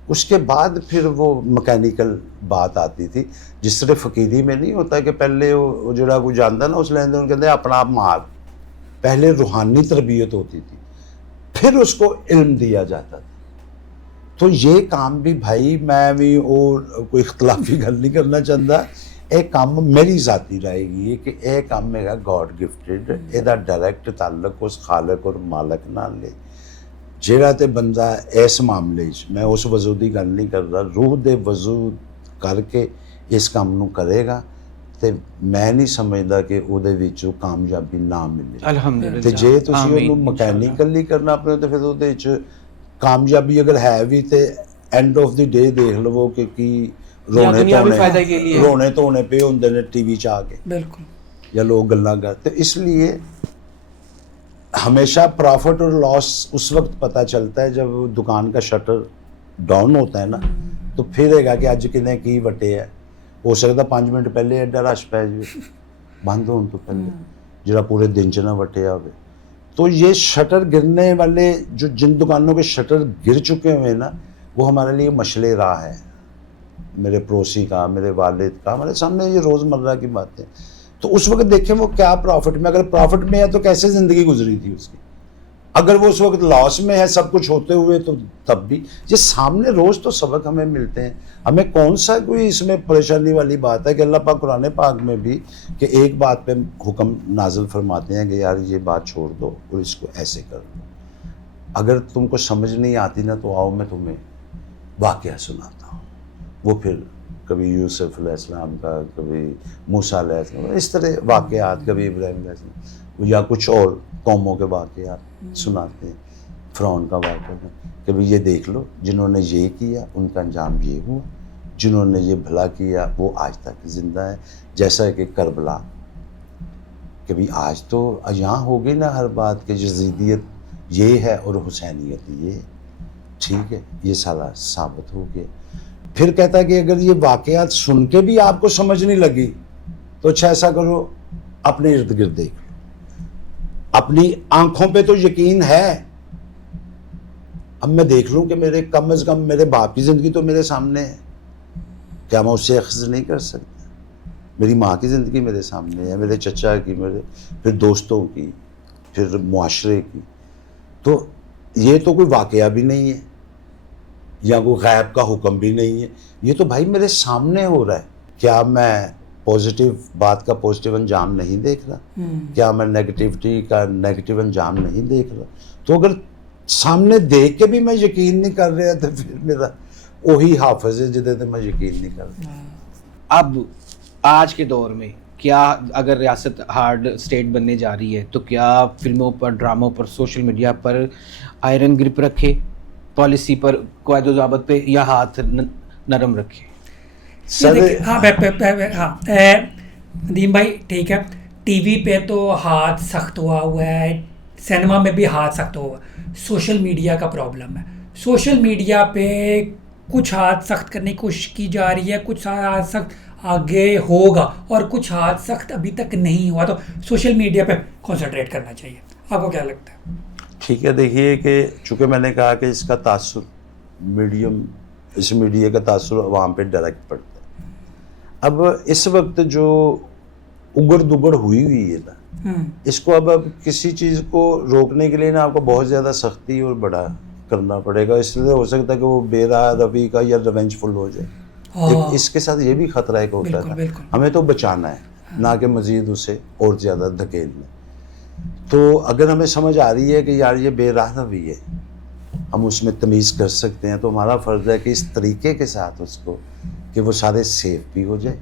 اس کے بعد پھر وہ مکینیکل بات آتی تھی. جس طرح فقیری میں نہیں ہوتا کہ پہلے وہ جڑا کوئی جانتا نا اس لین دین کہتے ہیں اپنا آپ مار. پہلے روحانی تربیت ہوتی تھی، پھر اس کو علم دیا جاتا تھا. تو یہ کام بھی بھائی میں بھی اور کوئی اختلافی گل نہیں کرنا چاہتا, یہ کام میری ذاتی رائے گی ہے کہ یہ کام میرا گاڈ گفٹڈ, یہ ڈائریکٹ تعلق اس خالق اور مالک نال لے. جہاں تے بندہ اس معاملے میں اس وضو دی گل نہیں کر رہا, روح دے وضو کر کے اس کام نو کرے گا تے میں نہیں سمجھدا کہ او دے وچ کامیابی نہ ملے. الحمدللہ. تے جے تسی اونوں مکینیکلی کرنا اپنے تے پھر اودے وچ کامیابی اگر ہے بھی تے اینڈ آف دی ڈے دیکھ لو کہ کی رونے تونے پہ ہوندے نے ٹی وی چ آ کے, بالکل, یا لوگ گلاں کرتے. اس لیے ہمیشہ پروفٹ اور لاس اس وقت پتہ چلتا ہے جب دکان کا شٹر ڈاؤن ہوتا ہے نا, تو پھر ہے گا کہ اج کنے کی وٹے ہے. ہو سکتا 5 منٹ پہلے ایڈا رش پہ جائے بند ہون تو پہلے, جڑا پورے دن چ نہ وٹیا ہوئے. تو یہ شٹر گرنے والے جو جن دکانوں کے شٹر گر چکے ہوئے نا, وہ ہمارے لیے مشعل راہ ہے. میرے پڑوسی کا, میرے والد کا, ہمارے سامنے یہ روزمرہ کی باتیں. تو اس وقت دیکھیں وہ کیا پروفٹ میں, اگر پروفٹ میں ہے تو کیسے زندگی گزری تھی اس کی. اگر وہ اس وقت لاس میں ہے سب کچھ ہوتے ہوئے تو تب بھی یہ سامنے روز تو سبق ہمیں ملتے ہیں. ہمیں کون سا کوئی اس میں پریشانی والی بات ہے کہ اللہ پاک قرآن پاک میں بھی کہ ایک بات پہ حکم نازل فرماتے ہیں کہ یار یہ بات چھوڑ دو اور اس کو ایسے کر دو. اگر تم کو سمجھ نہیں آتی نا تو آؤ میں تمہیں واقعہ سناتا ہوں. وہ پھر کبھی یوسف علیہ السلام کا, کبھی موسیٰ علیہ السلام, اس طرح واقعات, کبھی ابراہیم علیہ السلام, یا کچھ اور قوموں کے واقعات سناتے ہیں. فرعون کا واقعہ کہ بھی یہ دیکھ لو جنہوں نے یہ کیا ان کا انجام یہ ہوا, جنہوں نے یہ بھلا کیا وہ آج تک زندہ ہے. جیسا کہ کربلا, کہ بھی آج تو یہاں ہو گئی نا ہر بات کہ یزیدیت یہ ہے اور حسینیت یہ, ٹھیک ہے, یہ سارا ثابت ہو گیا. پھر کہتا ہے کہ اگر یہ واقعات سن کے بھی آپ کو سمجھ نہیں لگی تو اچھا ایسا کرو اپنے ارد گرد دیکھ لو. اپنی آنکھوں پہ تو یقین ہے. اب میں دیکھ لوں کہ میرے کم از کم میرے باپ کی زندگی تو میرے سامنے ہے, کیا میں اس سے اخذ نہیں کر سکتا؟ میری ماں کی زندگی میرے سامنے ہے, میرے چچا کی, میرے پھر دوستوں کی, پھر معاشرے کی. تو یہ تو کوئی واقعہ بھی نہیں ہے یا کوئی غیب کا حکم بھی نہیں ہے, یہ تو بھائی میرے سامنے ہو رہا ہے. کیا میں پازیٹیو بات کا پازیٹیو انجام نہیں دیکھ رہا؟ کیا میں نیگیٹیوٹی کا نیگیٹیو انجام نہیں دیکھ رہا؟ تو اگر سامنے دیکھ کے بھی میں یقین نہیں کر رہا تو پھر میرا وہی حافظ ہے جدے تو میں یقین نہیں کر رہا. اب آج کے دور میں کیا اگر ریاست ہارڈ اسٹیٹ بننے جا رہی ہے تو کیا فلموں پر, ڈراموں پر, سوشل میڈیا پر آئرن گرپ رکھے, پالیسی پر, قواعد و ضابط پہ, یا ہاتھ نرم رکھے؟ ہاں ندیم بھائی ٹھیک ہے, ٹی وی پہ تو ہاتھ سخت ہوا ہے, سینما میں بھی ہاتھ سخت ہوا ہے. سوشل میڈیا کا پرابلم ہے. سوشل میڈیا پہ کچھ ہاتھ سخت کرنے کی کوشش کی جا رہی ہے, کچھ ہاتھ سخت آگے ہوگا اور کچھ ہاتھ سخت ابھی تک نہیں ہوا. تو سوشل میڈیا پہ کنسنٹریٹ کرنا چاہیے. آپ کو کیا لگتا ہے؟ ٹھیک ہے, دیکھیے کہ چونکہ میں نے کہا کہ اس کا تاثر اس میڈیا کا تاثر عوام پہ ڈائریکٹ پڑتا ہے. اب اس وقت جو اگڑ دگڑ ہوئی ہے نا, اس کو اب کسی چیز کو روکنے کے لیے نا آپ کو بہت زیادہ سختی اور بڑا کرنا پڑے گا. اس لیے ہو سکتا ہے کہ وہ بے راہ روی کا یا ریونج فل ہو جائے. اس کے ساتھ یہ بھی خطرہ ہے کہ ہوتا ہے ہمیں تو بچانا ہے, نہ کہ مزید اسے اور زیادہ دھکیلنا. تو اگر ہمیں سمجھ آ رہی ہے کہ یار یہ بے راہ روی ہے, ہم اس میں تمیز کر سکتے ہیں, تو ہمارا فرض ہے کہ اس طریقے کے ساتھ اس کو کہ وہ سارے سیف بھی ہو جائے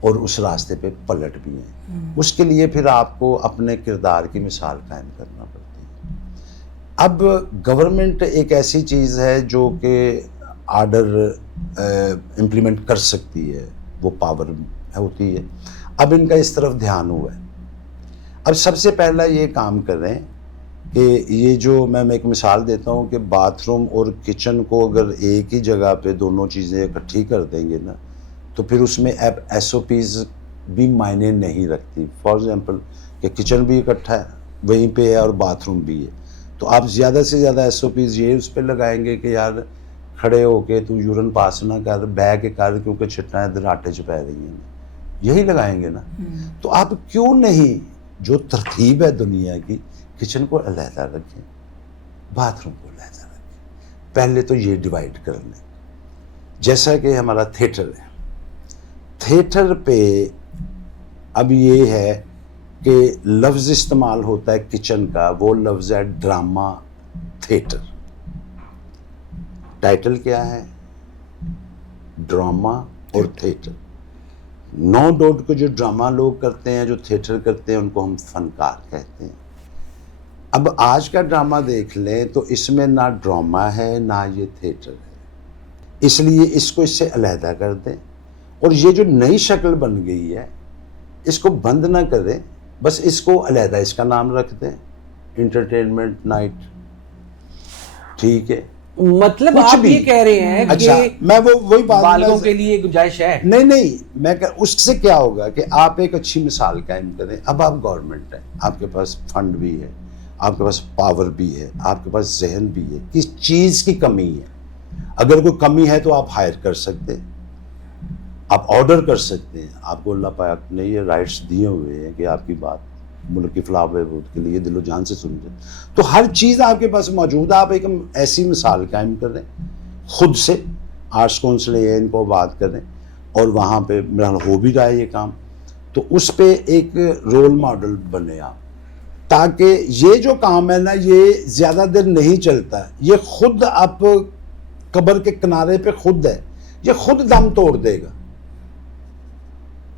اور اس راستے پہ پلٹ بھی ہیں. اس کے لیے پھر آپ کو اپنے کردار کی مثال قائم کرنا پڑتی ہے. اب گورنمنٹ ایک ایسی چیز ہے جو کہ آرڈر امپلیمنٹ کر سکتی ہے, وہ پاور ہوتی ہے. اب ان کا اس طرف دھیان ہوا ہے. اب سب سے پہلا یہ کام کریں کہ یہ جو میں ایک مثال دیتا ہوں کہ باتھ روم اور کچن کو اگر ایک ہی جگہ پہ دونوں چیزیں اکٹھی کر دیں گے نا, تو پھر اس میں ایس او پیز بھی معنی نہیں رکھتی. فار ایگزامپل کہ کچن بھی اکٹھا ہے وہیں پہ ہے اور باتھ روم بھی ہے, تو آپ زیادہ سے زیادہ ایس او پیز یہ اس پہ لگائیں گے کہ یار کھڑے ہو کے تو یورن پاس نہ کر, بہ کے کر, کیونکہ چھٹنا ادھر آٹے چ پہ رہی ہیں, یہی لگائیں گے نا. تو آپ کیوں نہیں جو ترتیب ہے دنیا کی, کچن کو علیحدہ رکھیں, باتھ روم کو علیحدہ رکھیں, پہلے تو یہ ڈیوائڈ کر لیں. جیسا کہ ہمارا تھیٹر ہے, تھیٹر پہ اب یہ ہے کہ لفظ استعمال ہوتا ہے کچن کا, وہ لفظ ہے ڈرامہ تھیٹر. ٹائٹل کیا ہے؟ ڈرامہ اور تھیٹر. 9 ڈوٹ کو جو ڈرامہ لوگ کرتے ہیں, جو تھیٹر کرتے ہیں, ان کو ہم فنکار کہتے ہیں. اب آج کا ڈرامہ دیکھ لیں تو اس میں نہ ڈرامہ ہے نہ یہ تھیٹر ہے, اس لیے اس کو اس سے علیحدہ کر دیں. اور یہ جو نئی شکل بن گئی ہے اس کو بند نہ کریں, بس اس کو علیحدہ اس کا نام رکھ دیں, انٹرٹینمنٹ نائٹ. ٹھیک ہے, مطلب کچھ آپ بھی. یہ کہہ رہے ہیں اچھا, کہ میں وہی بات بالغوں کے لیے گنجائش ہے. نہیں, میں اس سے کیا ہوگا کہ آپ ایک اچھی مثال قائم کریں. اب آپ گورنمنٹ ہیں, آپ کے پاس فنڈ بھی ہے, آپ کے پاس پاور بھی ہے, آپ کے پاس ذہن بھی ہے. کس چیز کی کمی ہے؟ اگر کوئی کمی ہے تو آپ ہائر کر سکتے ہیں, آپ آرڈر کر سکتے ہیں. آپ کو اللہ پاک نے یہ رائٹس دیے ہوئے ہیں کہ آپ کی بات ملک کی فلاح و بہبود کے لیے دل و جان سے سن جائے. تو ہر چیز آپ کے پاس موجود ہے. آپ ایک ایسی مثال قائم کر رہے ہیں خود سے, آرٹس کونسل ہے ان کو بات کریں, اور وہاں پہ میرا ہو بھی رہا ہے یہ کام. تو اس پہ ایک رول ماڈل بنے آپ, تاکہ یہ جو کام ہے نا یہ زیادہ دیر نہیں چلتا. یہ خود آپ قبر کے کنارے پہ خود ہے, یہ خود دم توڑ دے گا.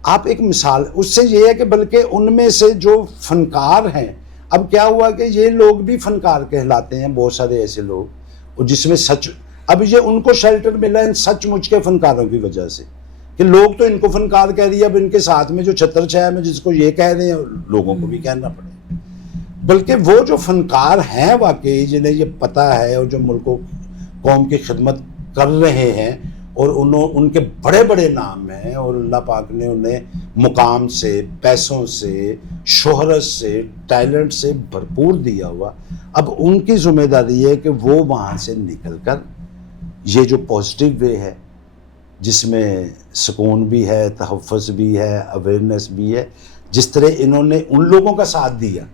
آپ ایک مثال اس سے یہ ہے کہ بلکہ ان میں سے جو فنکار ہیں, اب کیا ہوا کہ یہ لوگ بھی فنکار کہلاتے ہیں, بہت سارے ایسے لوگ, اور جس میں سچ, اب یہ ان کو شیلٹر ملا ہے سچ مچ کے فنکاروں کی وجہ سے, کہ لوگ تو ان کو فنکار کہہ رہی ہے, اب ان کے ساتھ میں جو چھتر چھایا میں جس کو یہ کہہ رہے ہیں لوگوں کو بھی کہنا پڑے. بلکہ وہ جو فنکار ہیں واقعی, جنہیں یہ پتہ ہے اور جو ملک و قوم کی خدمت کر رہے ہیں, اور ان کے بڑے بڑے نام ہیں, اور اللہ پاک نے انہیں مقام سے, پیسوں سے, شہرت سے, ٹیلنٹ سے بھرپور دیا ہوا. اب ان کی ذمہ داری ہے کہ وہ وہاں سے نکل کر یہ جو پازیٹیو وے ہے جس میں سکون بھی ہے, تحفظ بھی ہے, اویئرنیس بھی ہے, جس طرح انہوں نے ان لوگوں کا ساتھ دیا,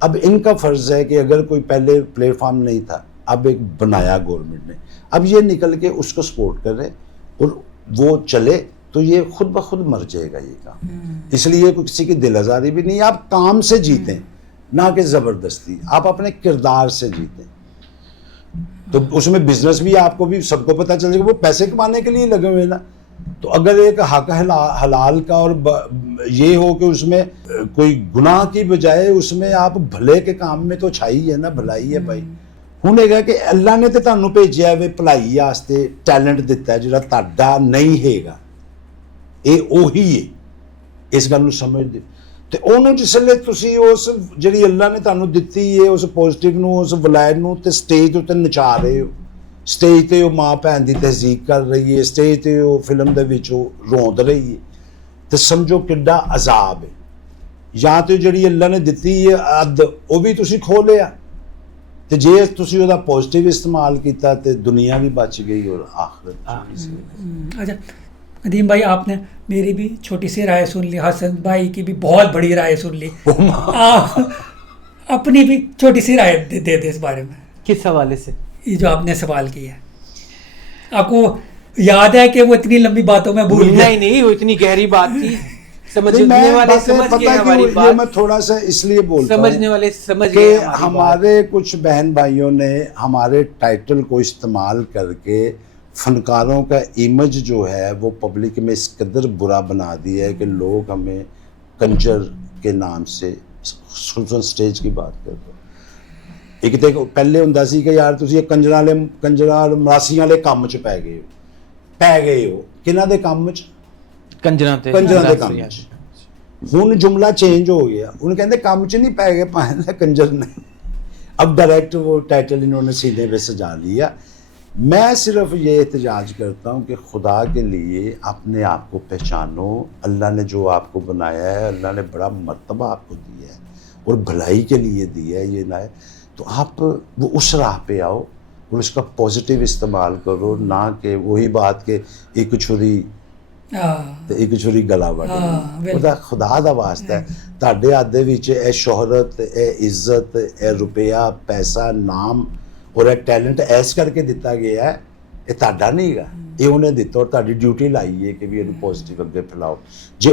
اب ان کا فرض ہے کہ اگر کوئی پہلے پلیٹ فارم نہیں تھا, اب ایک بنایا گورنمنٹ نے, اب یہ نکل کے اس کو سپورٹ کر رہے اور وہ چلے, تو یہ خود بخود مر جائے گا یہ کام. اس لیے کسی کی دل آزاری بھی نہیں. آپ کام سے جیتیں نہ کہ زبردستی, آپ اپنے کردار سے جیتیں. تو اس میں بزنس بھی آپ کو بھی سب کو پتہ چلے گا, وہ پیسے کمانے کے لیے لگے ہوئے نا. تو اگر ایک حق حلال کا اور یہ ہو کہ اس میں کوئی گناہ کی بجائے اس میں آپ بھلے کے کام میں تو چھائی ہے نا, بھلائی ہے بھائی. ہوں گا کہ اللہ نے تو تانوں بھیجیا ہے بھلائی واسطے, ٹیلنٹ دیتا ہے جڑا تہاڈا نہیں ہے گا, یہ وہی ہے. اس گل نوں سمجھ دے تے اونوں جسلے تسی اس جڑی اللہ نے تانوں دتی ہے اس پازیٹیو نوں, اس ولایت نوں تے سٹیج تے نچا رہے ہو. سٹیج تے وہ ماں بہن دی تہذیب کر رہی ہے, سٹیج تے وہ فلم دے وچ روند رہی ہے, تے سمجھو کڈا عذاب ہے. یا تے جڑی اللہ نے دتی ہے عد وہ بھی تسی کھو لیا, تے جے تسی وہ پازیٹیو استعمال کیتا تے دنیا بھی بچ گئی اور آخرت. اچھا ندیم بھائی, آپ نے میری بھی چھوٹی سی رائے سن لی, حسن بھائی کی بھی بہت بڑی رائے سن لی, آپ اپنی بھی چھوٹی سی رائے دے دے اس بارے میں. کس حوالے سے؟ یہ جو آپ نے سوال کیا ہے, آپ کو یاد ہے کہ وہ اتنی لمبی باتوں میں بھول گیا؟ نہیں, وہ اتنی گہری بات تھی, سمجھنے والے سمجھ گئے ہماری بات. میں تھوڑا سا اس لیے بولتا ہوں سمجھنے والے سمجھ کہ گئے ہمارے کچھ بہن بھائیوں نے ہمارے ٹائٹل کو استعمال کر کے فنکاروں کا امیج جو ہے وہ پبلک میں اس قدر برا بنا دیا ہے کہ لوگ ہمیں کنجر کے نام سے, خصوصاً سٹیج کی بات کرتے. ایک تو پہلے ہوندا سی کہ یار تسی کنجراں مراسیاں والے کام چ پی گئے ہو کنہاں دے کام چ, کنجراں دے کام چ. ہن جملہ چینج ہو گیا, ہن کہندے کام چ نہیں پی گئے, پائے کنجر نہیں. اب ڈائریکٹ وہ ٹائٹل انہوں نے سینے پہ سجا لیا. میں صرف یہ احتجاج کرتا ہوں کہ خدا کے لیے اپنے آپ کو پہچانو. اللہ نے جو آپ کو بنایا ہے, اللہ نے بڑا مرتبہ آپ کو دیا ہے اور بھلائی کے لیے دیا ہے, یہ نہ ہے تو آپ وہ اس راہ پہ آؤ اور اس کا پازیٹیو استعمال کرو, نہ کہ وہی بات کہ ایک چھری ایک چھری گلا وڈ. خدا دا واسطہ ہے تہاڈے ہاتھ دے وچ اے شہرت, اے عزت, اے روپیہ, پیسہ, نام ਔਰ ਇਹ ਟੈਲੈਂਟ ਐਸ ਕਰਕੇ ਦਿੱਤਾ ਗਿਆ ਹੈ, ਇਹ ਤੁਹਾਡਾ ਨਹੀਂ ਹੈਗਾ, ਇਹ ਉਹਨੇ ਦਿੱਤਾ ਔਰ ਤੁਹਾਡੀ ਡਿਊਟੀ ਲਾਈ ਹੈ ਕਿ ਵੀ ਇਹਨੂੰ ਪੋਜ਼ਿਟਿਵ ਅੱਗੇ ਫੈਲਾਓ। ਜੇ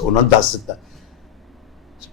ਉਹਨਾਂ ਦੱਸ ਦਿੱਤਾ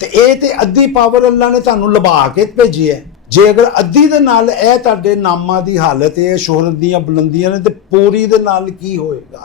ਤੇ ਇਹ ਤੇ ਅੱਧੀ ਪਾਵਰ ਅੱਲਾ ਨੇ ਤੁਹਾਨੂੰ ਲਵਾ ਕੇ ਭੇਜੀ ਹੈ। ਜੇ ਅਗਰ ਅੱਧੀ ਦੇ ਨਾਲ ਇਹ ਤੁਹਾਡੇ ਨਾਮਾਂ ਦੀ ਹਾਲਤ ਹੈ, ਸ਼ੋਹਰਤ ਦੀਆਂ ਬੁਲੰਦੀਆਂ ਨੇ, ਤੇ ਪੂਰੀ ਦੇ ਨਾਲ ਕੀ ਹੋਏਗਾ?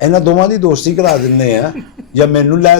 ਇਹਨਾਂ ਦੋਵਾਂ ਦੀ ਦੋਸਤੀ ਕਰਾ ਦਿੰਦੇ ਆ, ਜਾਂ ਮੈਨੂੰ ਲੈ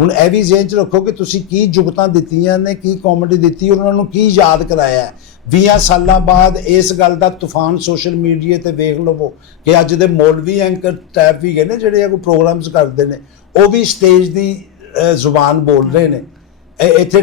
ਹੁਣ ਇਹ ਵੀ ਜ਼ਿਹਨ 'ਚ ਰੱਖੋ ਕਿ ਤੁਸੀਂ ਕੀ ਜੁਗਤਾਂ ਦਿੱਤੀਆਂ ਨੇ, ਕੀ ਕਾਮੇਡੀ ਦਿੱਤੀ, ਉਹਨਾਂ ਨੂੰ ਕੀ ਯਾਦ ਕਰਾਇਆ ਹੈ। 20 ਸਾਲਾਂ ਬਾਅਦ ਇਸ ਗੱਲ ਦਾ ਤੂਫਾਨ ਸੋਸ਼ਲ ਮੀਡੀਆ ਤੇ ਵੇਖ ਲਵੋ ਕਿ ਅੱਜ ਦੇ ਮੌਲਵੀ ਐਂਕਰ ਟਾਈਪ ਵੀ ਗਏ ਨੇ ਜਿਹੜੇ ਕੋਈ ਪ੍ਰੋਗਰਾਮਸ ਕਰਦੇ ਨੇ, ਉਹ ਵੀ ਸਟੇਜ ਦੀ ਜ਼ੁਬਾਨ ਬੋਲ ਰਹੇ ਨੇ। ਇੱਥੇ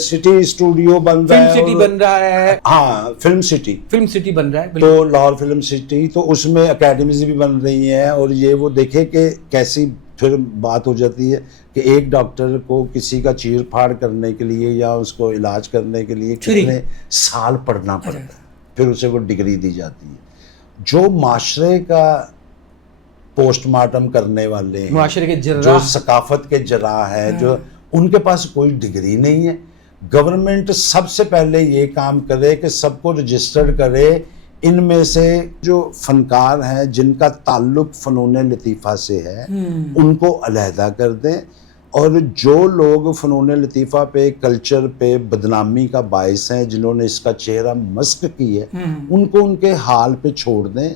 سٹی اسٹوڈیو بن رہا ہے, فلم سٹی بن رہا ہے, ہاں فلم سٹی بن رہا ہے, تو لاہور فلم سٹی, تو اس میں اکیڈمیز بھی بن رہی ہیں. اور یہ وہ دیکھے کہ کیسی پھر بات ہو جاتی ہے کہ ایک ڈاکٹر کو کسی کا چیر پھاڑ کرنے کے لیے یا اس کو علاج کرنے کے لیے کتنے سال پڑھنا پڑتا ہے, پھر اسے وہ ڈگری دی جاتی ہے. جو معاشرے کا پوسٹ مارٹم کرنے والے ہیں, معاشرے کے جراح, جو ثقافت کے جراح ہے, جو ان کے پاس کوئی ڈگری نہیں ہے. گورنمنٹ سب سے پہلے یہ کام کرے کہ سب کو رجسٹرڈ کرے. ان میں سے جو فنکار ہیں جن کا تعلق فنون لطیفہ سے ہے ان کو علیحدہ کر دیں, اور جو لوگ فنون لطیفہ پہ, کلچر پہ بدنامی کا باعث ہیں, جنہوں نے اس کا چہرہ مسخ کی ہے, ان کو ان کے حال پہ چھوڑ دیں,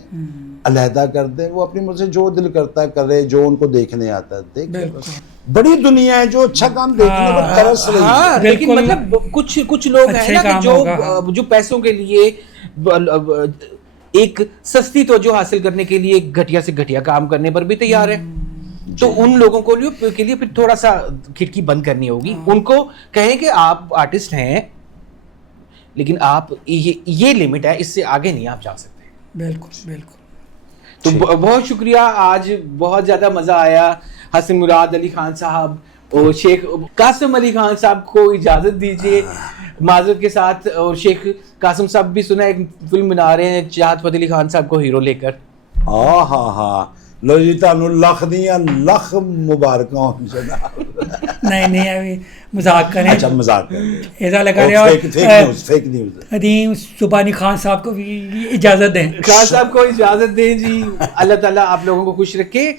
علیحدہ کر دیں. وہ اپنی مجھ سے جو دل کرتا کرے, جو ان کو دیکھنے آتا ہے دیکھے. بڑی دنیا ہے جو اچھا کام دیکھنے پر ترس رہی ہے. لیکن مطلب کچھ لوگ ہیں نا کہ جو پیسوں کے لیے ایک سستی توجہ حاصل کرنے کے لیے گھٹیا سے گھٹیا کام کرنے پر بھی تیار ہے. تو ان لوگوں کو کے لیے پھر تھوڑا سا کھڑکی بند کرنی ہوگی. ان کو کہیں کہ آپ آرٹسٹ ہیں لیکن آپ یہ لمٹ ہے, اس سے آگے نہیں آپ جا سکتے. بالکل بالکل. تو بہت شکریہ, آج بہت زیادہ مزہ آیا. حسن مراد علی خان صاحب اور شیخ قاسم علی خان صاحب کو اجازت دیجیے معذرت کے ساتھ. اور شیخ قاسم صاحب بھی سنا ایک فلم بنا رہے ہیں چاہت فتح علی خان صاحب کو ہیرو لے کر. ہاں ہاں ہاں, لو جی تانوں لکھ دیاں لکھ مبارکاں ہون جناب. نہیں ابھی مذاق کریں. اچھا مذاق کریں, ایسا لگا رہے. اور فیک نیوز ندیم سبحانی خان صاحب کو بھی اجازت دیں. خان صاحب کو اجازت دیں جی. اللہ تعالیٰ آپ لوگوں کو خوش رکھے.